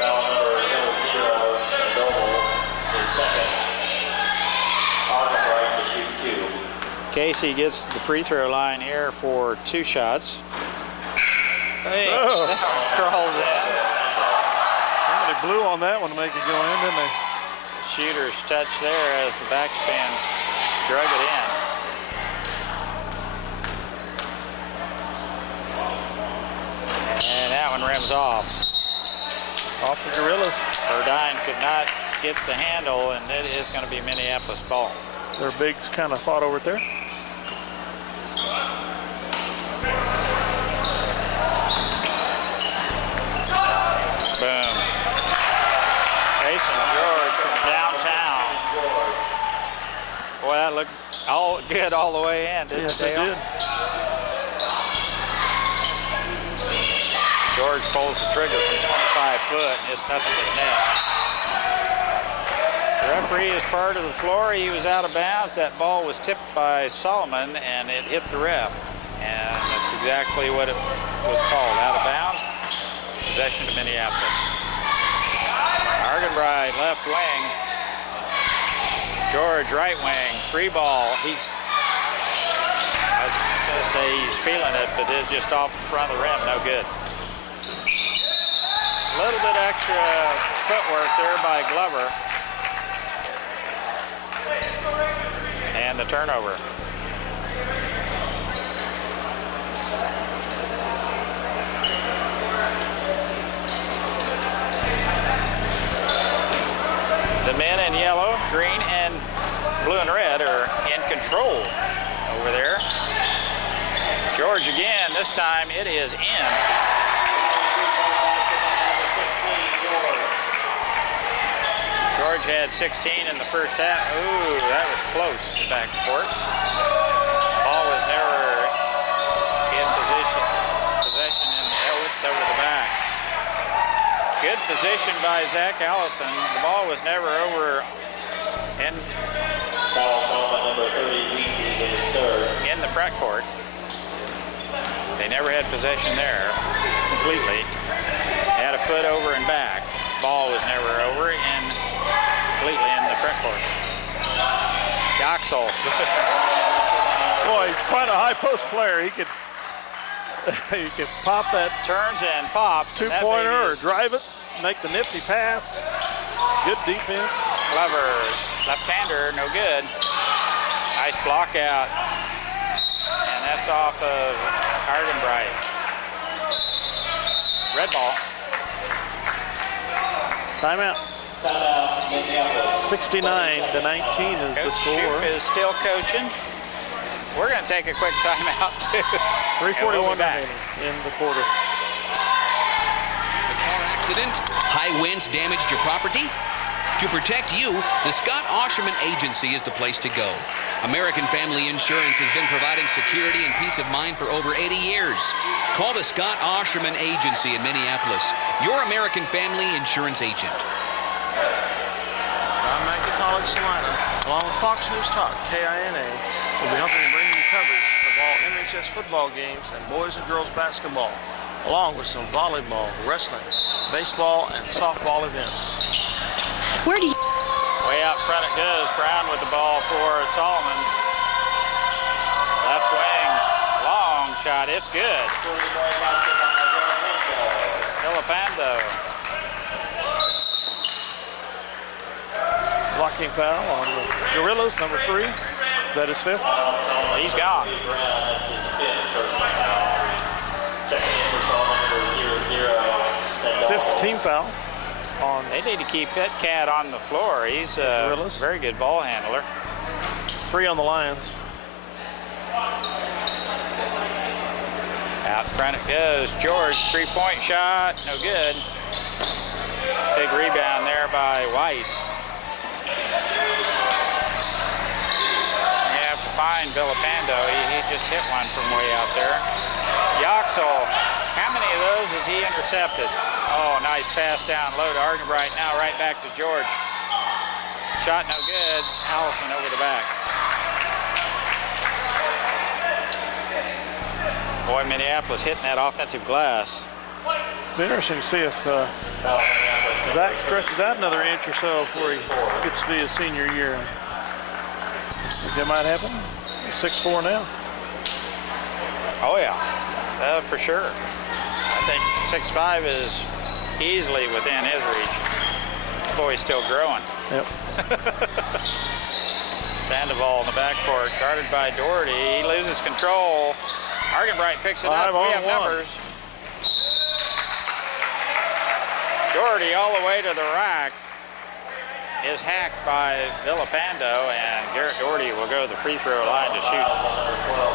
Foul number 0, Sandoval is second. Argenbright to shoot 2. Casey gets to the free throw line here for 2 shots. Hey, crawls in. Somebody blew on that one to make it go in, didn't they? Shooter's touch there as the backspin drug it in. And that one rims off. Off the Gorillas. Burdine could not get the handle, and it is going to be Minneapolis ball. Their bigs kind of fought over it there. Boom. Grayson George from downtown. Boy, that looked all good all the way in, didn't it, Dale? Did. George pulls the trigger from 25 foot, and it's nothing but net. The referee is part of the floor. He was out of bounds. That ball was tipped by Solomon, and it hit the ref. And that's exactly what it was called, out of bounds. Possession to Minneapolis. Argenbright, left wing. George, right wing. 3 ball. I was going to say he's feeling it, but it's just off the front of the rim. No good. A little bit extra footwork there by Glover. And the turnover. The men in yellow, green, and blue and red are in control over there. George again, this time it is in. George had 16 in the first half. Ooh, that was close to backcourt. Ball was never in possession in it's over the back. Good position by Zach Allison. The ball was never over in Number 30, Weesey is third. in the front court. They never had possession there completely. They had a foot over and back. Ball was never over and completely in the front court. Yoxel. Boy, he's quite a high post player. He could Pop that. Turns and pops. Two-pointer or drive it, make the nifty pass. Good defense. Glover, left-hander, no good. Nice block out. And that's off of Argenbright. Red ball. Timeout. 69-19 is the Coach score. Shoup is still coaching. We're going to take a quick timeout, too. 3:41 remaining in the quarter. A car accident? High winds damaged your property? To protect you, the Scott Osherman Agency is the place to go. American Family Insurance has been providing security and peace of mind for over 80 years. Call the Scott Osherman Agency in Minneapolis, your American Family Insurance agent. Minneapolis College Salina, along with Fox News Talk, KINA, will be helping bring you coverage of all MHS football games and boys and girls basketball, along with some volleyball, wrestling, baseball, and softball events. Where do you... Way out front it goes. Brown with the ball for Solomon. Left wing, long shot. It's good. Filipando. Blocking foul on the Gorillas, number 3. Is that his 5th? He's gone. That's his 5th personal foul. Checking in for Solomon for 0-0. 5th team foul. On They need to keep that cat on the floor. He's a Gorillas. very good ball handler. 3 on the Lions. Out front it goes. George, three-point shot. No good. Big rebound there by Weiss. You have to find Filipando. He just hit one from way out there. Yoxel, how many of those has he intercepted? Oh, nice pass down low to Argenbright. Now right back to George. Shot no good. Allison over the back. Boy, Minneapolis hitting that offensive glass. Be interesting to see if Zach stretches out another inch or so before he gets to be his senior year. Think that might happen? He's 6'4" now. Oh, yeah. For sure. I think 6'5" is easily within his reach. The boy's still growing. Yep. Sandoval in the backcourt, guarded by Doherty. He loses control. Argenbright picks it up. We have 5-on-1. numbers. Doherty all the way to the rack is hacked by Villalpando, and Garrett Doherty will go to the free throw line to shoot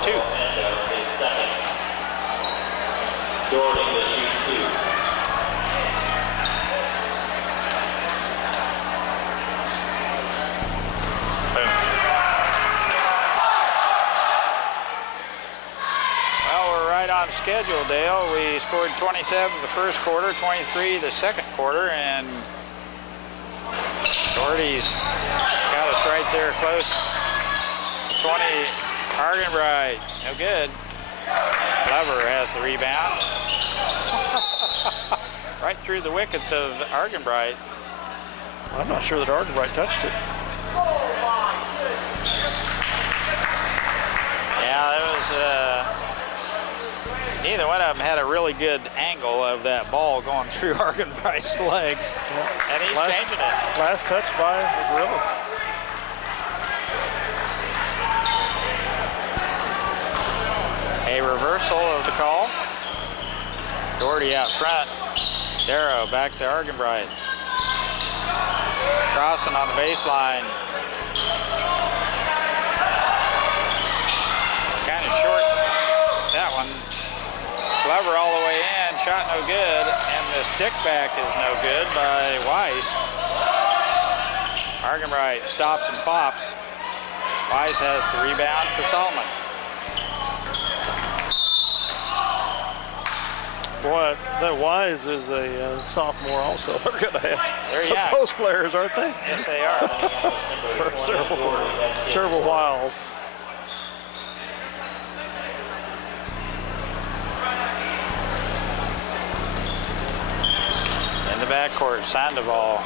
2. His second. Doherty will shoot 2. On schedule, Dale. We scored 27 the first quarter, 23 the second quarter, and Doherty's got us right there close to 20. Argenbright, no good. Glover has the rebound. Right through the wickets of Argenbright. I'm not sure that Argenbright touched it. Yeah, it was neither one of them had a really good angle of that ball going through Argenbright's legs. Yeah. And he's changing it. Last touch by the Gorillas. A reversal of the call. Doherty out front. Darrow back to Argenbright. Crossing on the baseline. Kind of short, that one. Glover all the way in, shot no good, and the stick back is no good by Weiss. Argenbright stops and pops. Weiss has the rebound for Solomon. Boy, that Wise is a sophomore also. They're going to have some young. post players, aren't they? Yes, they are. For several whiles. In the backcourt, Sandoval.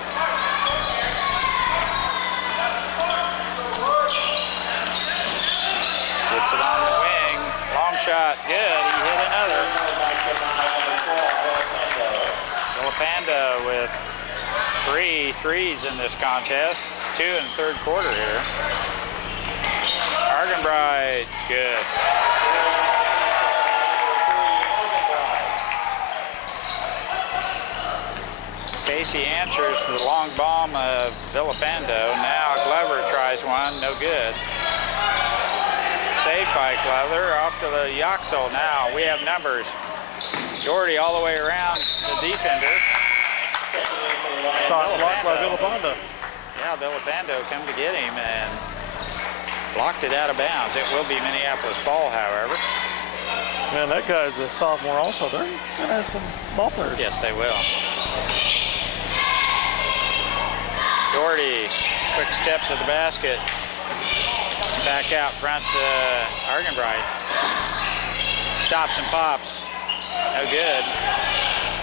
Gets it on the wing. Long shot, good. He hit another. Filipando with 3 threes in this contest, 2 in the third quarter here. Argenbright, good. Casey answers to the long bomb of Villapando. Now Glover tries one, no good. Saved by Glover, off to the Yoxel now. We have numbers. Doherty all the way around the defender. Shot blocked by Villapando. Yeah, Villapando come to get him and blocked it out of bounds. It will be Minneapolis ball, however. Man, that guy's a sophomore also. They're going to have some ball players. Yes, they will. Doherty, quick step to the basket. It's back out front to Argenbright. Stops and pops. No good.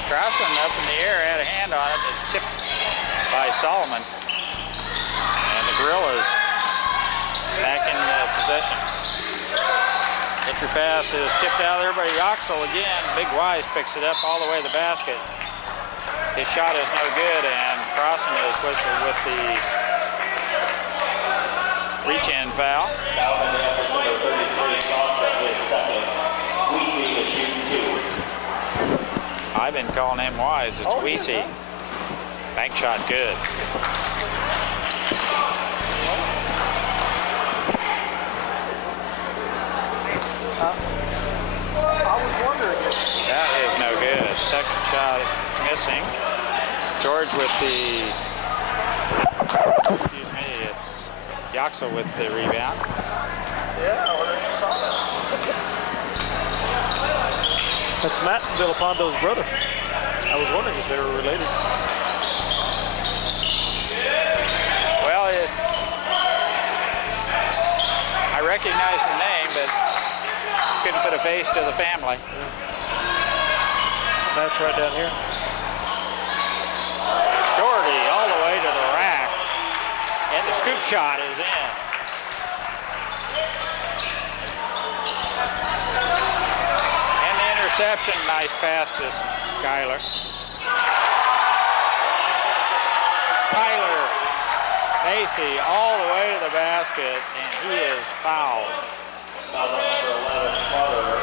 Crossan up in the air, had a hand on it. It's tipped by Solomon. And the Gorillas back in possession. Entry pass is tipped out there by Yoxel again. Big Wise picks it up all the way to the basket. His shot is no good, and Crossan is whistled with the reach-in foul. Minneapolis number 33, Crossan is second. Weesey is shooting 2. I've been calling him Wise. It's Weesey. Bank shot good. I was wondering. That is no good. Second shot missing. George with the, excuse me, it's Yoxel with the rebound. Yeah, I just saw that. That's Matt Villapando's brother. I was wondering if they were related. Well, I recognize the name, but couldn't put a face to the family. Matt's right down here. Doherty all the way to the rack, and the scoop shot is in. And the interception, nice pass to Skyler. Tyler Macy all the way to the basket, and he is fouled. Foul on number 11, Smarter.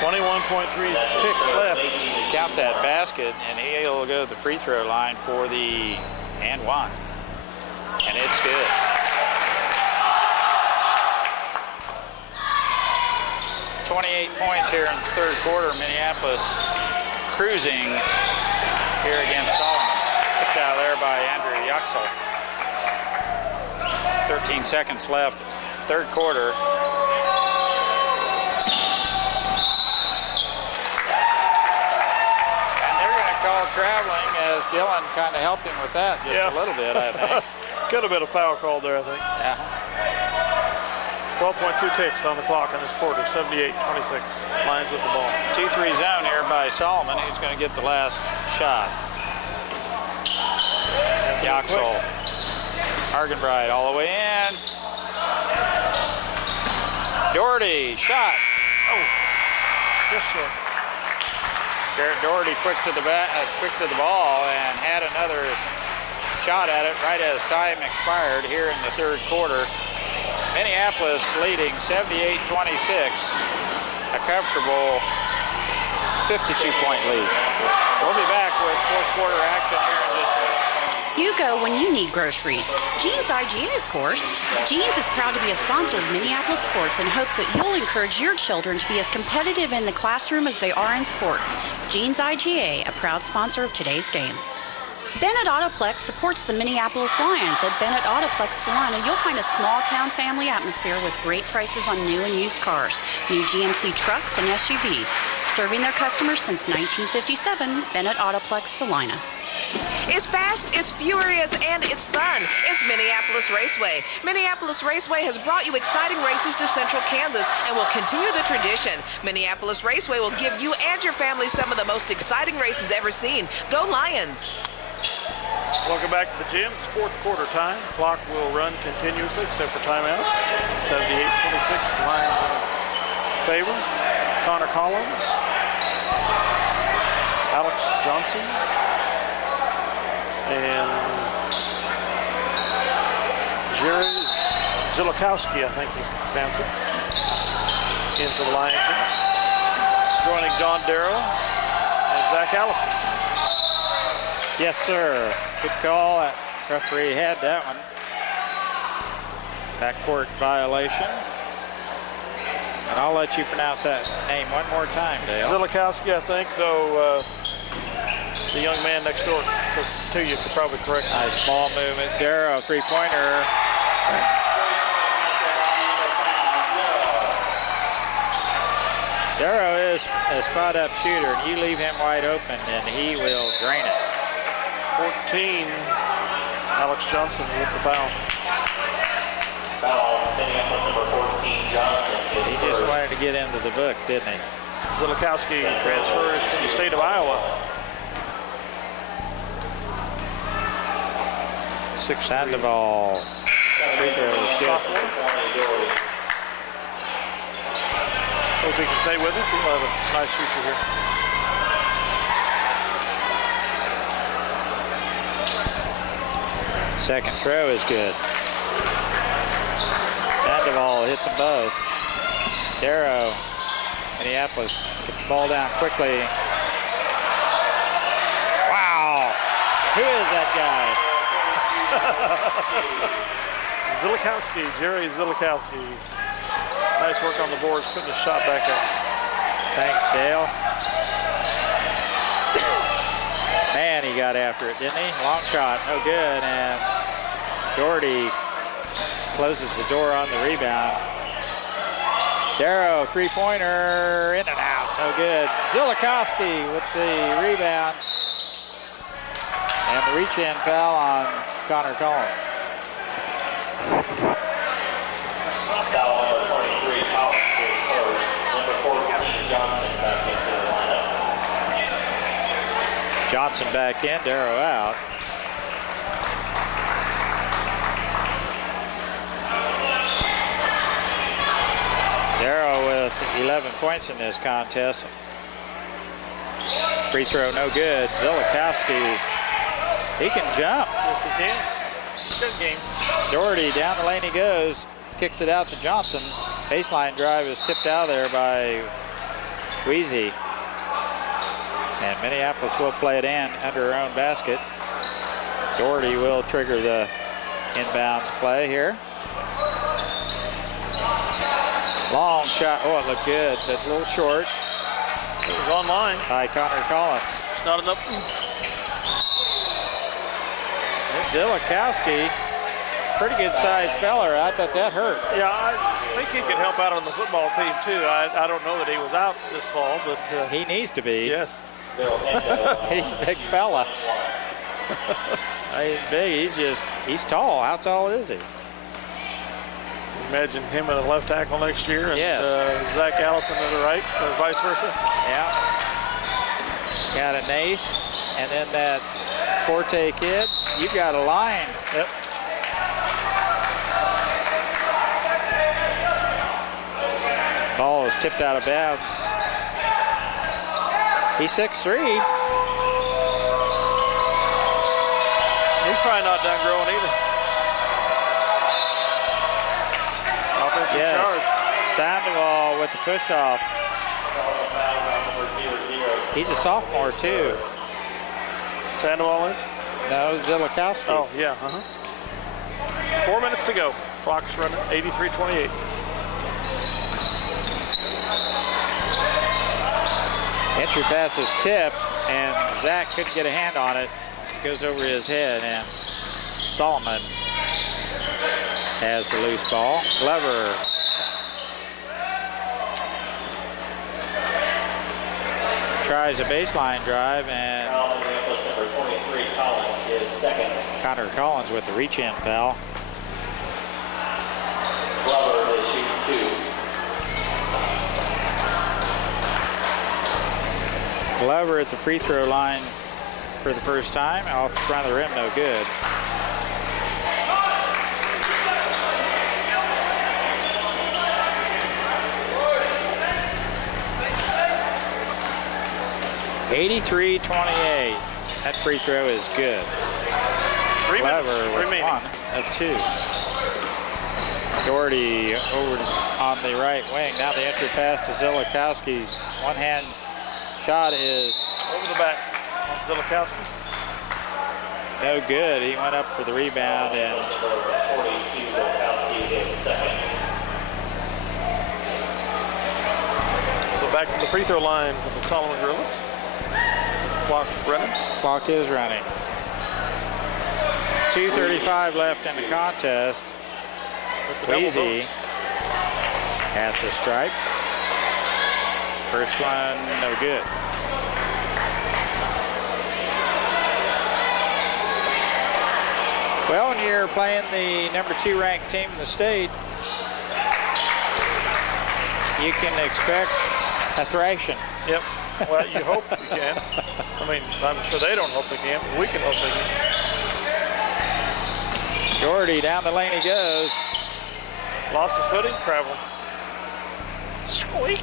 21.3 ticks left. Count that basket, and he'll go to the free throw line for the and one. And it's good. .28 points here in the third quarter. Minneapolis cruising here against Solomon. Tipped out there by Andrew Yoxel. 13 seconds left, third quarter. Call traveling as Dillon kind of helped him with that just a little bit, I think. Could have been a foul call there, I think. Yeah. 12.2 ticks on the clock in this quarter, 78-26. Lions with the ball. 2-3 zone here by Solomon. He's going to get the last shot. Yoxel. Argenbright all the way in. Doherty, shot. Oh, just short. Garrett Doherty quick to the ball and had another shot at it right as time expired here in the third quarter. Minneapolis leading 78-26, a comfortable 52-point lead. We'll be back with fourth quarter action here in just a minute. You go when you need groceries. Jeans IGA, of course. Jeans is proud to be a sponsor of Minneapolis sports and hopes that you'll encourage your children to be as competitive in the classroom as they are in sports. Jeans IGA, a proud sponsor of today's game. Bennett Autoplex supports the Minneapolis Lions. At Bennett Autoplex Salina, you'll find a small-town family atmosphere with great prices on new and used cars, new GMC trucks and SUVs. Serving their customers since 1957, Bennett Autoplex Salina. It's fast, it's furious, and it's fun. It's Minneapolis Raceway. Minneapolis Raceway has brought you exciting races to Central Kansas and will continue the tradition. Minneapolis Raceway will give you and your family some of the most exciting races ever seen. Go Lions! Welcome back to the gym. It's fourth quarter time. Clock will run continuously except for timeouts. 78-26, Lions in favor. Connor Collins, Alex Johnson, And Jerry Zilakowski, I think you pronounce it, into the Lions. Joining John Darrow and Zach Allison. Yes, sir. Good call. That referee had that one. Backcourt violation. And I'll let you pronounce that name one more time, Dale. Zilakowski, I think, though the young man next door to you could probably correct me. Nice small movement. Darrow, three-pointer. Darrow is a spot-up shooter, and you leave him wide open, and he will drain it. 14, Alex Johnson with the foul. Foul, Minneapolis number 14, Johnson. He just wanted to get into the book, didn't he? Zilakowski transfers from the state of Iowa. Sandoval. Free throw is good. Hope he can stay with us. He'll have a nice future here. Second throw is good. Sandoval hits them both. Darrow, Minneapolis gets the ball down quickly. Wow, who is that guy? Zilakowski, Jerry Zilakowski. Nice work on the boards, putting the shot back up. Thanks, Dale. Man, he got after it, didn't he? Long shot, no good, and Doherty closes the door on the rebound. Darrow, three-pointer, in and out, no good. Zilakowski with the rebound. And the reach-in foul on Connor Collins. Foul number 23, Collins is first. Number 14, Johnson back into the lineup. Johnson back in, Darrow out. Darrow with 11 points in this contest. Free throw no good. Zilakowski, he can jump. Yes, he can. Good game. Doherty down the lane he goes, kicks it out to Johnson. Baseline drive is tipped out of there by Weezy. And Minneapolis will play it in under her own basket. Doherty will trigger the inbounds play here. Long shot, oh, it looked good, but a little short. It was online. By Connor Collins. It's not enough. Zilakowski, pretty good sized fella. I bet that hurt. Yeah, I think he could help out on the football team too. I don't know that he was out this fall, but he needs to be. Yes. He's a big fella. He's big. He's tall. How tall is he? Imagine him at a left tackle next year, and yes. Zach Allison at the right, or vice versa. Yeah. Got an ace, and then that Forte kid. You've got a line. Yep. Ball is tipped out of bounds. He's 6'3". He's probably not done growing either. Offensive charge. Sandoval with the push-off. He's a sophomore, too. Sandoval is? No, Zilakowski. Oh, yeah, 4 minutes to go. Clock's running, 83-28. Entry pass is tipped, and Zach couldn't get a hand on it. It goes over his head, and Solomon has the loose ball. Glover. Tries a baseline drive, and Number 23, Collins, his second. Connor Collins with the reach-in foul. Glover is shooting 2. Glover at the free throw line for the first time. Off the front of the rim, no good. (83-28). That free throw is good. Clever with remaining. 1 of 2. Doherty over on the right wing. Now the entry pass to Zilakowski. One-hand shot is Over the back on Zilakowski. no good. He went up for the rebound and 42, Zilakowski is second. So back to the free throw line for the Solomon Gorillas. Clock running. clock is running. 2:35 left in the contest. With the double Weezy bonus. at the stripe. First one, no good. Well, when you're playing the number 2 ranked team in the state, you can expect a thrashing. Yep. Well, you hope you can. I mean, I'm sure they don't hope they can, but we can hope they can. Doherty down the lane he goes. Lost his footing, travel. Squeak.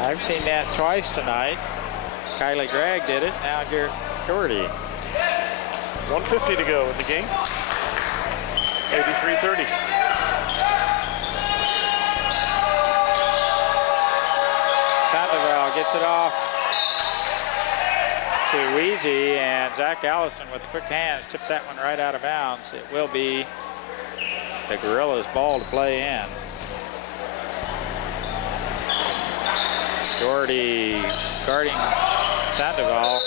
I've seen that twice tonight. Kylie Gregg did it, now Garrett Doherty. 1:50 to go in the game. 83-30. Sandoval gets it off to Weezy, and Zach Allison with the quick hands tips that one right out of bounds. It will be the Gorillas' ball to play in. Doherty guarding Sandoval.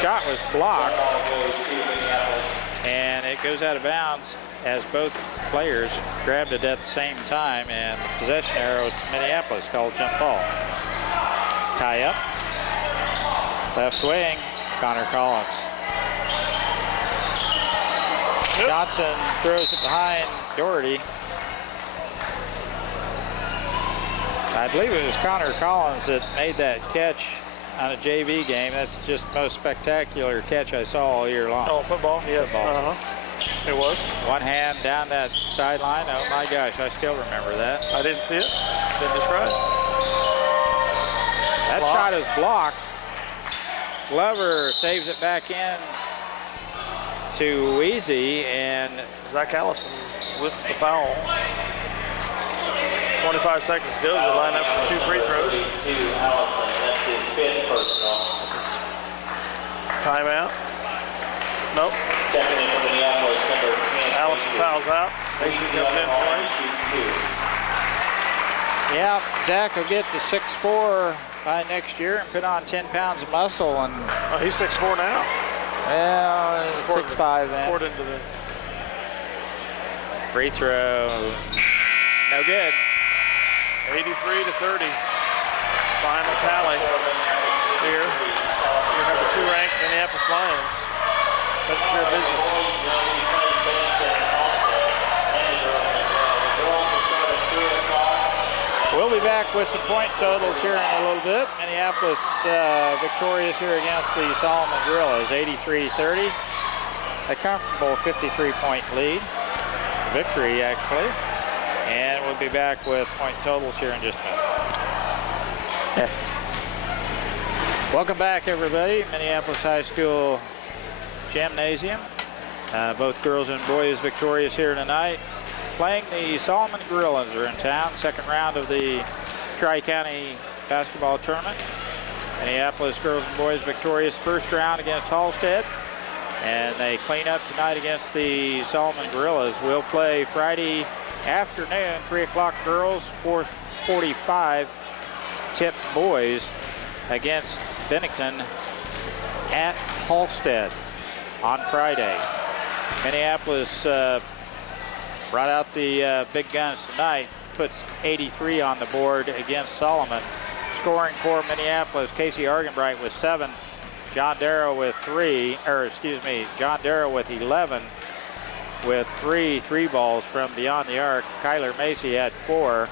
Shot was blocked, Ball goes to Minneapolis. and it goes out of bounds as both players grabbed it at the same time, and possession arrows to Minneapolis, called jump ball. Tie up. Left wing, Connor Collins. Johnson throws it behind Doherty. I believe it was Connor Collins that made that catch on a JV game. That's just the most spectacular catch I saw all year long. Oh, football, yes. Football. It was. One hand down that sideline. Oh my gosh, I still remember that. I didn't see it. Didn't describe it. That Blocked. shot is blocked. Glover saves it back in to Weezy, and Zach Allison with the foul. 25 seconds to go. They line up for 2 free throws. To Allison, that's his 5th personal. Timeout. Nope. Checking in from Minneapolis, number 10. Allison fouls out. Mason comes in for him. Shoot 2. yeah, Zach will get to 6'4" by next year and put on 10 pounds of muscle, and Oh, he's 6'4" now. well, According 6'5" then. According to the Free throw, no good. 83-30. Final tally here. Your number 2 ranked Minneapolis Lions. That's your business. We'll be back with some point totals here in a little bit. Minneapolis victorious here against the Solomon Gorillas, 83-30. A comfortable 53-point lead. Victory, actually. And we'll be back with point totals here in just a minute. Welcome back, everybody. Minneapolis High School Gymnasium. Both girls and boys victorious here tonight. Playing the Solomon Gorillas are in town. Second round of the Tri-County basketball tournament. Minneapolis girls and boys victorious first round against Halstead. And they clean up tonight against the Solomon Gorillas. We'll play Friday afternoon, 3 o'clock girls, 4:45 tip boys against Bennington at Halstead on Friday. Minneapolis brought out the big guns tonight, puts 83 on the board against Solomon. Scoring for Minneapolis, Casey Argenbright with 7, John Darrow with 11 with 3 balls from beyond the arc. Kyler Macy had 4.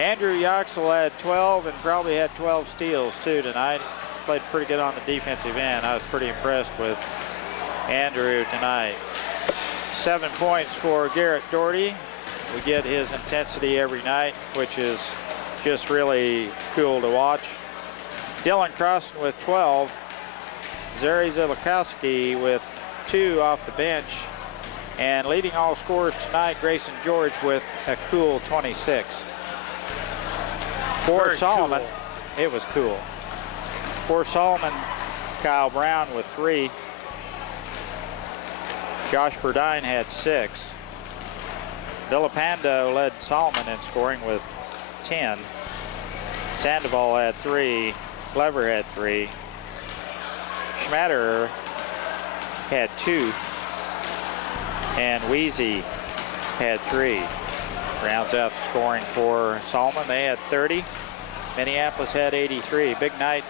Andrew Yoxel had 12 and probably had 12 steals too tonight. Played pretty good on the defensive end. I was pretty impressed with Andrew tonight. 7 points for Garrett Doherty. We get his intensity every night, which is just really cool to watch. Dylan Crossan with 12. Zuri Zilakowski with 2 off the bench. And leading all scorers tonight, Grayson George with a cool 26. For Very Solomon, cool. it was cool. For Solomon, Kyle Brown with 3. Josh Burdine had 6. Villapando led Solomon in scoring with 10. Sandoval had 3. Glover had 3. Schmaderer had 2. And Weezy had 3. Rounds out the scoring for Solomon. They had 30. Minneapolis had 83. Big night.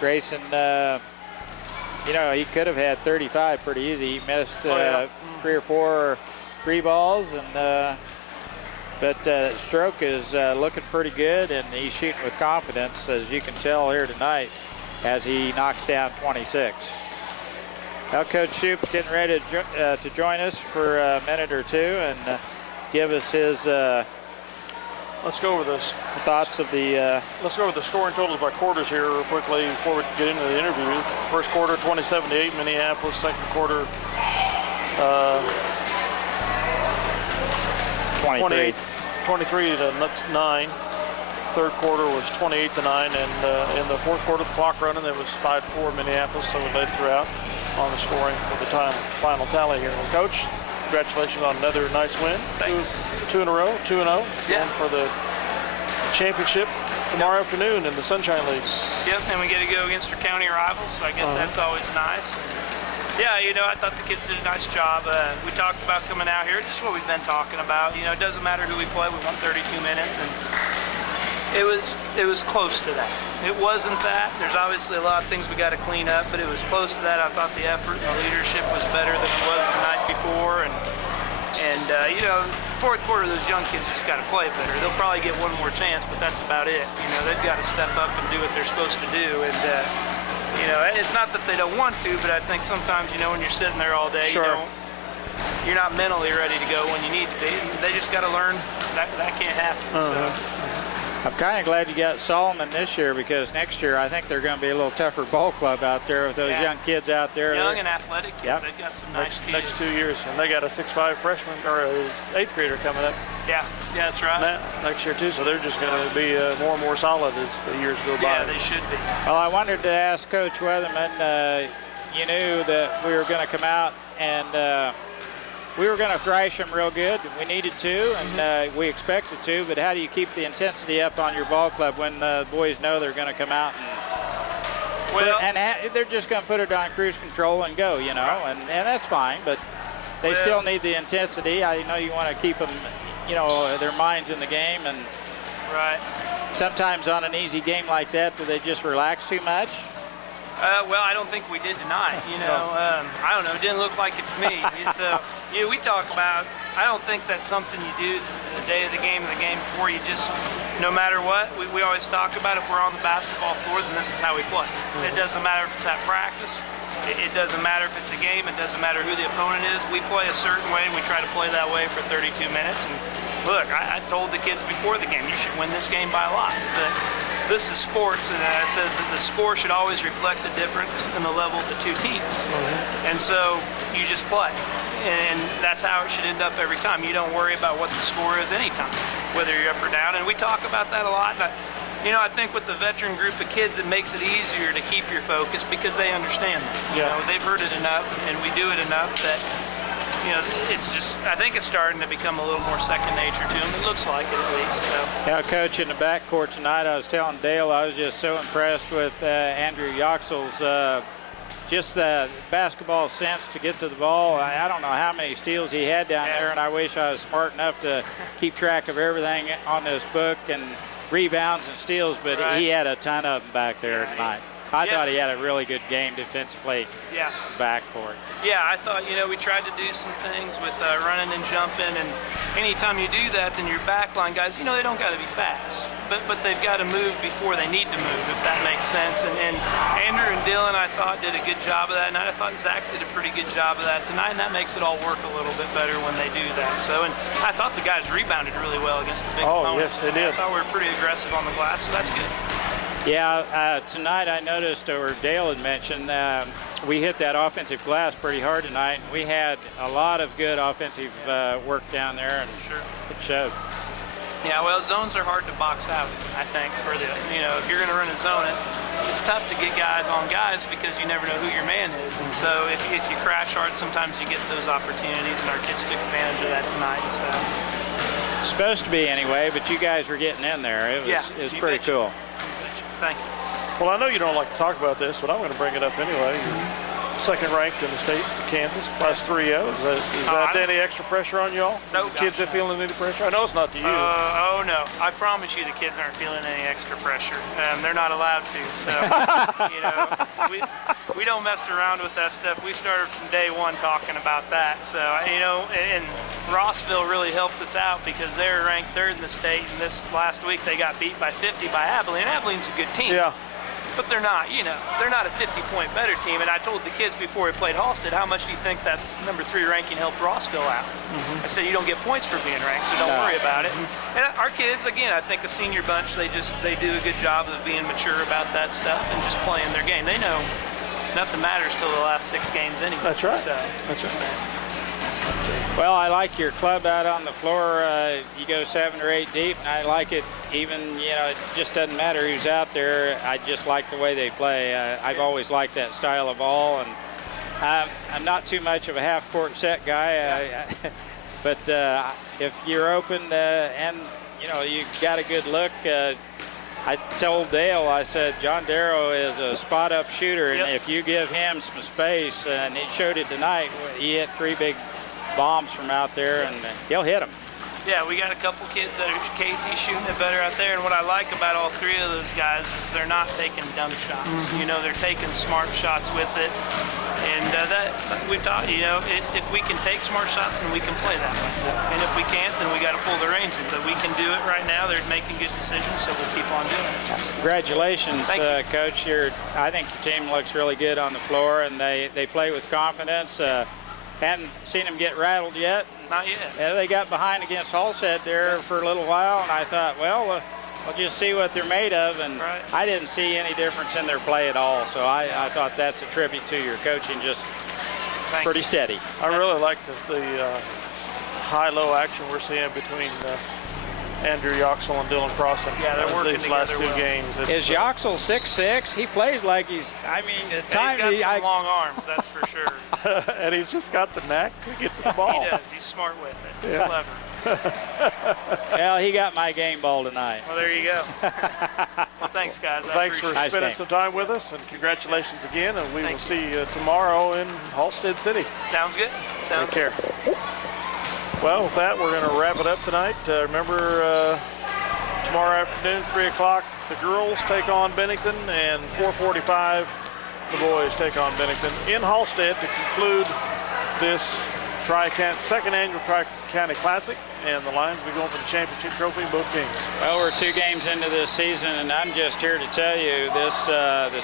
Grayson, you know, he could have had 35 pretty easy. He missed 3 or 4 free balls, and but stroke is looking pretty good, and he's shooting with confidence, as you can tell here tonight, as he knocks down 26. Well, Coach Shoup's getting ready to join us for a minute or two and give us his Let's go over this. thoughts of the. Let's go over the scoring totals by quarters here real quickly before we get into the interview. First quarter, 27-8 Minneapolis. Second quarter, 23 to 9. Third quarter was 28 to 9, and in the fourth quarter, the clock running, there was 5-4 Minneapolis, so we led throughout on the scoring for the final tally here. Well, Coach, congratulations on another nice win. Thanks. Two in a row, 2-0. Yeah. And for the championship tomorrow afternoon in the Sunshine Leagues. Yep, and we get to go against our county rivals, so I guess that's always nice. Yeah, you know, I thought the kids did a nice job. We talked about coming out here, just what we've been talking about. You know, it doesn't matter who we play. We won 32 minutes, and it was close to that. It wasn't that. There's obviously a lot of things we got to clean up, but it was close to that. I thought the effort and the leadership was better than it was the night before, and you know, fourth quarter, those young kids just got to play better. They'll probably get one more chance, but that's about it. You know, they've got to step up and do what they're supposed to do, and you know, it's not that they don't want to, but I think sometimes, you know, when you're sitting there all day, you're not mentally ready to go when you need to be. They just got to learn that can't happen. So. I'm kind of glad you got Solomon this year, because next year I think they're going to be a little tougher ball club out there with those young kids out there. Young and athletic kids. They've got some nice kids. Next 2 years, and they got a 6'5" freshman or a 8th grader coming up. Yeah, that's right. Next year too, so they're just going to be more and more solid as the years go by. Yeah, they should be. Well, I wanted to ask Coach Weatherman, you knew that we were going to come out and we were going to thrash them real good. We needed to, and we expected to, but how do you keep the intensity up on your ball club when the boys know they're going to come out and they're just going to put it on cruise control and go, you know, and that's fine, but they still need the intensity. I know you want to keep them, you know, their minds in the game, and sometimes on an easy game like that, do they just relax too much? Well, I don't think we did tonight. You know, I don't know. It didn't look like it to me. It's, you know, we talk about. I don't think that's something you do the day of the game before. You just, no matter what, we always talk about if we're on the basketball floor, then this is how we play. It doesn't matter if it's at practice. It doesn't matter if it's a game. It doesn't matter who the opponent is. We play a certain way, and we try to play that way for 32 minutes. And look, I told the kids before the game, you should win this game by a lot. But this is sports, and I said that the score should always reflect the difference in the level of the two teams. And so you just play. And that's how it should end up every time. You don't worry about what the score is anytime, whether you're up or down. And we talk about that a lot. And you know, I think with the veteran group of kids, it makes it easier to keep your focus because they understand that. You know, they've heard it enough, and we do it enough that, you know, it's just, I think it's starting to become a little more second nature to them. It looks like it at least. So. Yeah, Coach, in the backcourt tonight, I was telling Dale I was just so impressed with Andrew Yoxel's just the basketball sense to get to the ball. I don't know how many steals he had down there, and I wish I was smart enough to keep track of everything on this book and rebounds and steals, but he had a ton of them back there tonight. I thought he had a really good game defensively. Backcourt. Yeah, I thought, you know, we tried to do some things with running and jumping, and anytime you do that, then your backline guys, you know, they don't got to be fast, but they've got to move before they need to move, if that makes sense. And Andrew and Dylan, I thought, did a good job of that tonight. I thought Zach did a pretty good job of that tonight, and that makes it all work a little bit better when they do that. So, and I thought the guys rebounded really well against the big opponent. Yes, they did. I thought we were pretty aggressive on the glass, so that's good. Yeah, tonight I noticed, or Dale had mentioned, we hit that offensive glass pretty hard tonight. And we had a lot of good offensive work down there, and it showed. Yeah, well, zones are hard to box out, I think, for the, if you're going to run a zone, it's tough to get guys on guys because you never know who your man is. And so if you crash hard, sometimes you get those opportunities, and our kids took advantage of that tonight. So. It's supposed to be anyway, but you guys were getting in there. It was pretty cool. Thank you. Well, I know you don't like to talk about this, but I'm going to bring it up anyway. You're second ranked in the state, Kansas, plus 3-0. Is that any extra pressure on y'all? No. Kids are feeling any pressure? I know it's not to you. Oh, no. I promise you the kids aren't feeling any extra pressure. They're not allowed to. So, we don't mess around with that stuff. We started from day one talking about that. So, and Rossville really helped us out because they're ranked third in the state. And this last week they got beat by 50 by Abilene. Abilene's a good team. Yeah. But they're not, they're not a 50-point better team. And I told the kids before we played Halstead, how much do you think that number 3 ranking helped Rossville out? I said, you don't get points for being ranked, so don't worry about it. And our kids, again, I think a senior bunch, they do a good job of being mature about that stuff and just playing their game. They know nothing matters till the last 6 games anyway. That's right. So, That's right. Well, I like your club out on the floor. You go 7 or 8 deep, and I like it even, it just doesn't matter who's out there. I just like the way they play. I've always liked that style of ball, and I'm not too much of a half-court set guy, but if you're open and, you got a good look, I told Dale, I said, John Darrow is a spot-up shooter, and if you give him some space, and he showed it tonight, he hit 3 big bombs from out there, and he'll hit them. Yeah, we got a couple kids that are Casey shooting it better out there, and what I like about all 3 of those guys is they're not taking dumb shots. They're taking smart shots with it, and that we thought, if we can take smart shots, then we can play that way. And if we can't, then we got to pull the reins in. But we can do it right now. They're making good decisions, so we'll keep on doing it. Congratulations, Coach. I think the team looks really good on the floor, and they play with confidence. Hadn't seen them get rattled yet. Not yet. Yeah, they got behind against Halstead there for a little while, and I thought, well, we'll just see what they're made of, and I didn't see any difference in their play at all. So I thought that's a tribute to your coaching, just pretty steady. I really like the high-low action we're seeing between Andrew Yoxel and Dylan Crossan. Yeah, they're working these last 2 games. Is Yoxel 6'6"? He plays like he's, at times he's got some long arms, that's for sure. And he's just got the knack to get to the ball. He does. He's smart with it. He's clever. Well, he got my game ball tonight. Well, there you go. Well, thanks, guys. Thanks for spending some time with us, and congratulations again. And we will see you tomorrow in Halstead City. Sounds good. Take care. Well, with that, we're going to wrap it up tonight. Remember, tomorrow afternoon, 3 o'clock, the girls take on Bennington, and 4:45, the boys take on Bennington in Halstead to conclude this second annual Tri-County Classic, and the Lions will be going for the championship trophy in both games. Well, we're 2 games into this season, and I'm just here to tell you this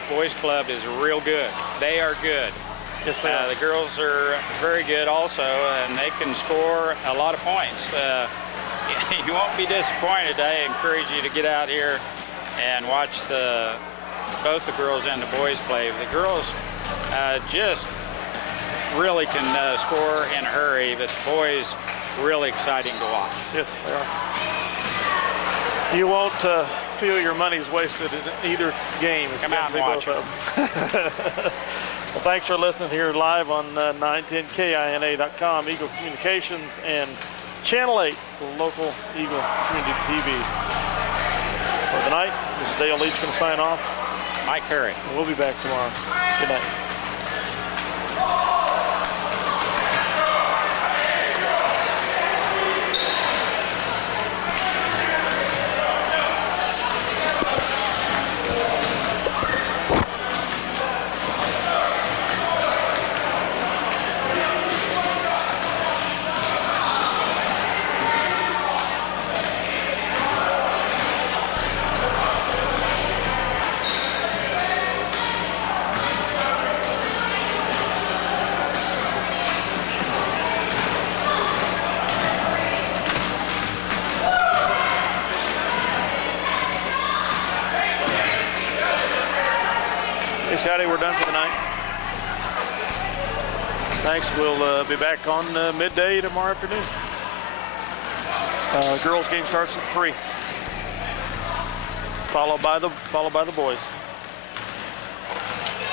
boys club is real good. They are good. Yes, they are. The girls are very good also, and they can score a lot of points. You won't be disappointed. I encourage you to get out here and watch both the girls and the boys play. The girls just really can score in a hurry, but the boys really exciting to watch. Yes, they are. You won't feel your money's wasted in either game if Come you out see and watch both of them. Well, thanks for listening here live on 910KINA.com, Eagle Communications, and Channel 8, the local Eagle Community TV. For the night, this is Dale Leach going to sign off. Mike Perry. And we'll be back tomorrow. Good night. Scotty, we're done for the night. Thanks. We'll be back on midday tomorrow afternoon. Girls game starts at 3. Followed by the boys.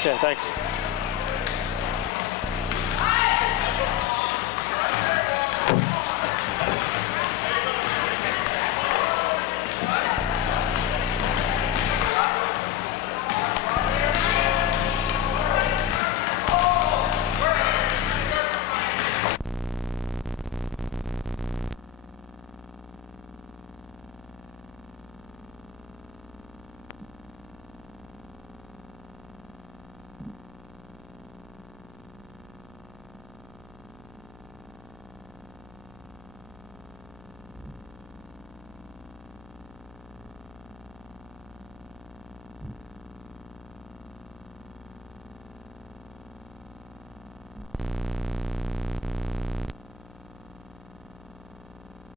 Okay, thanks.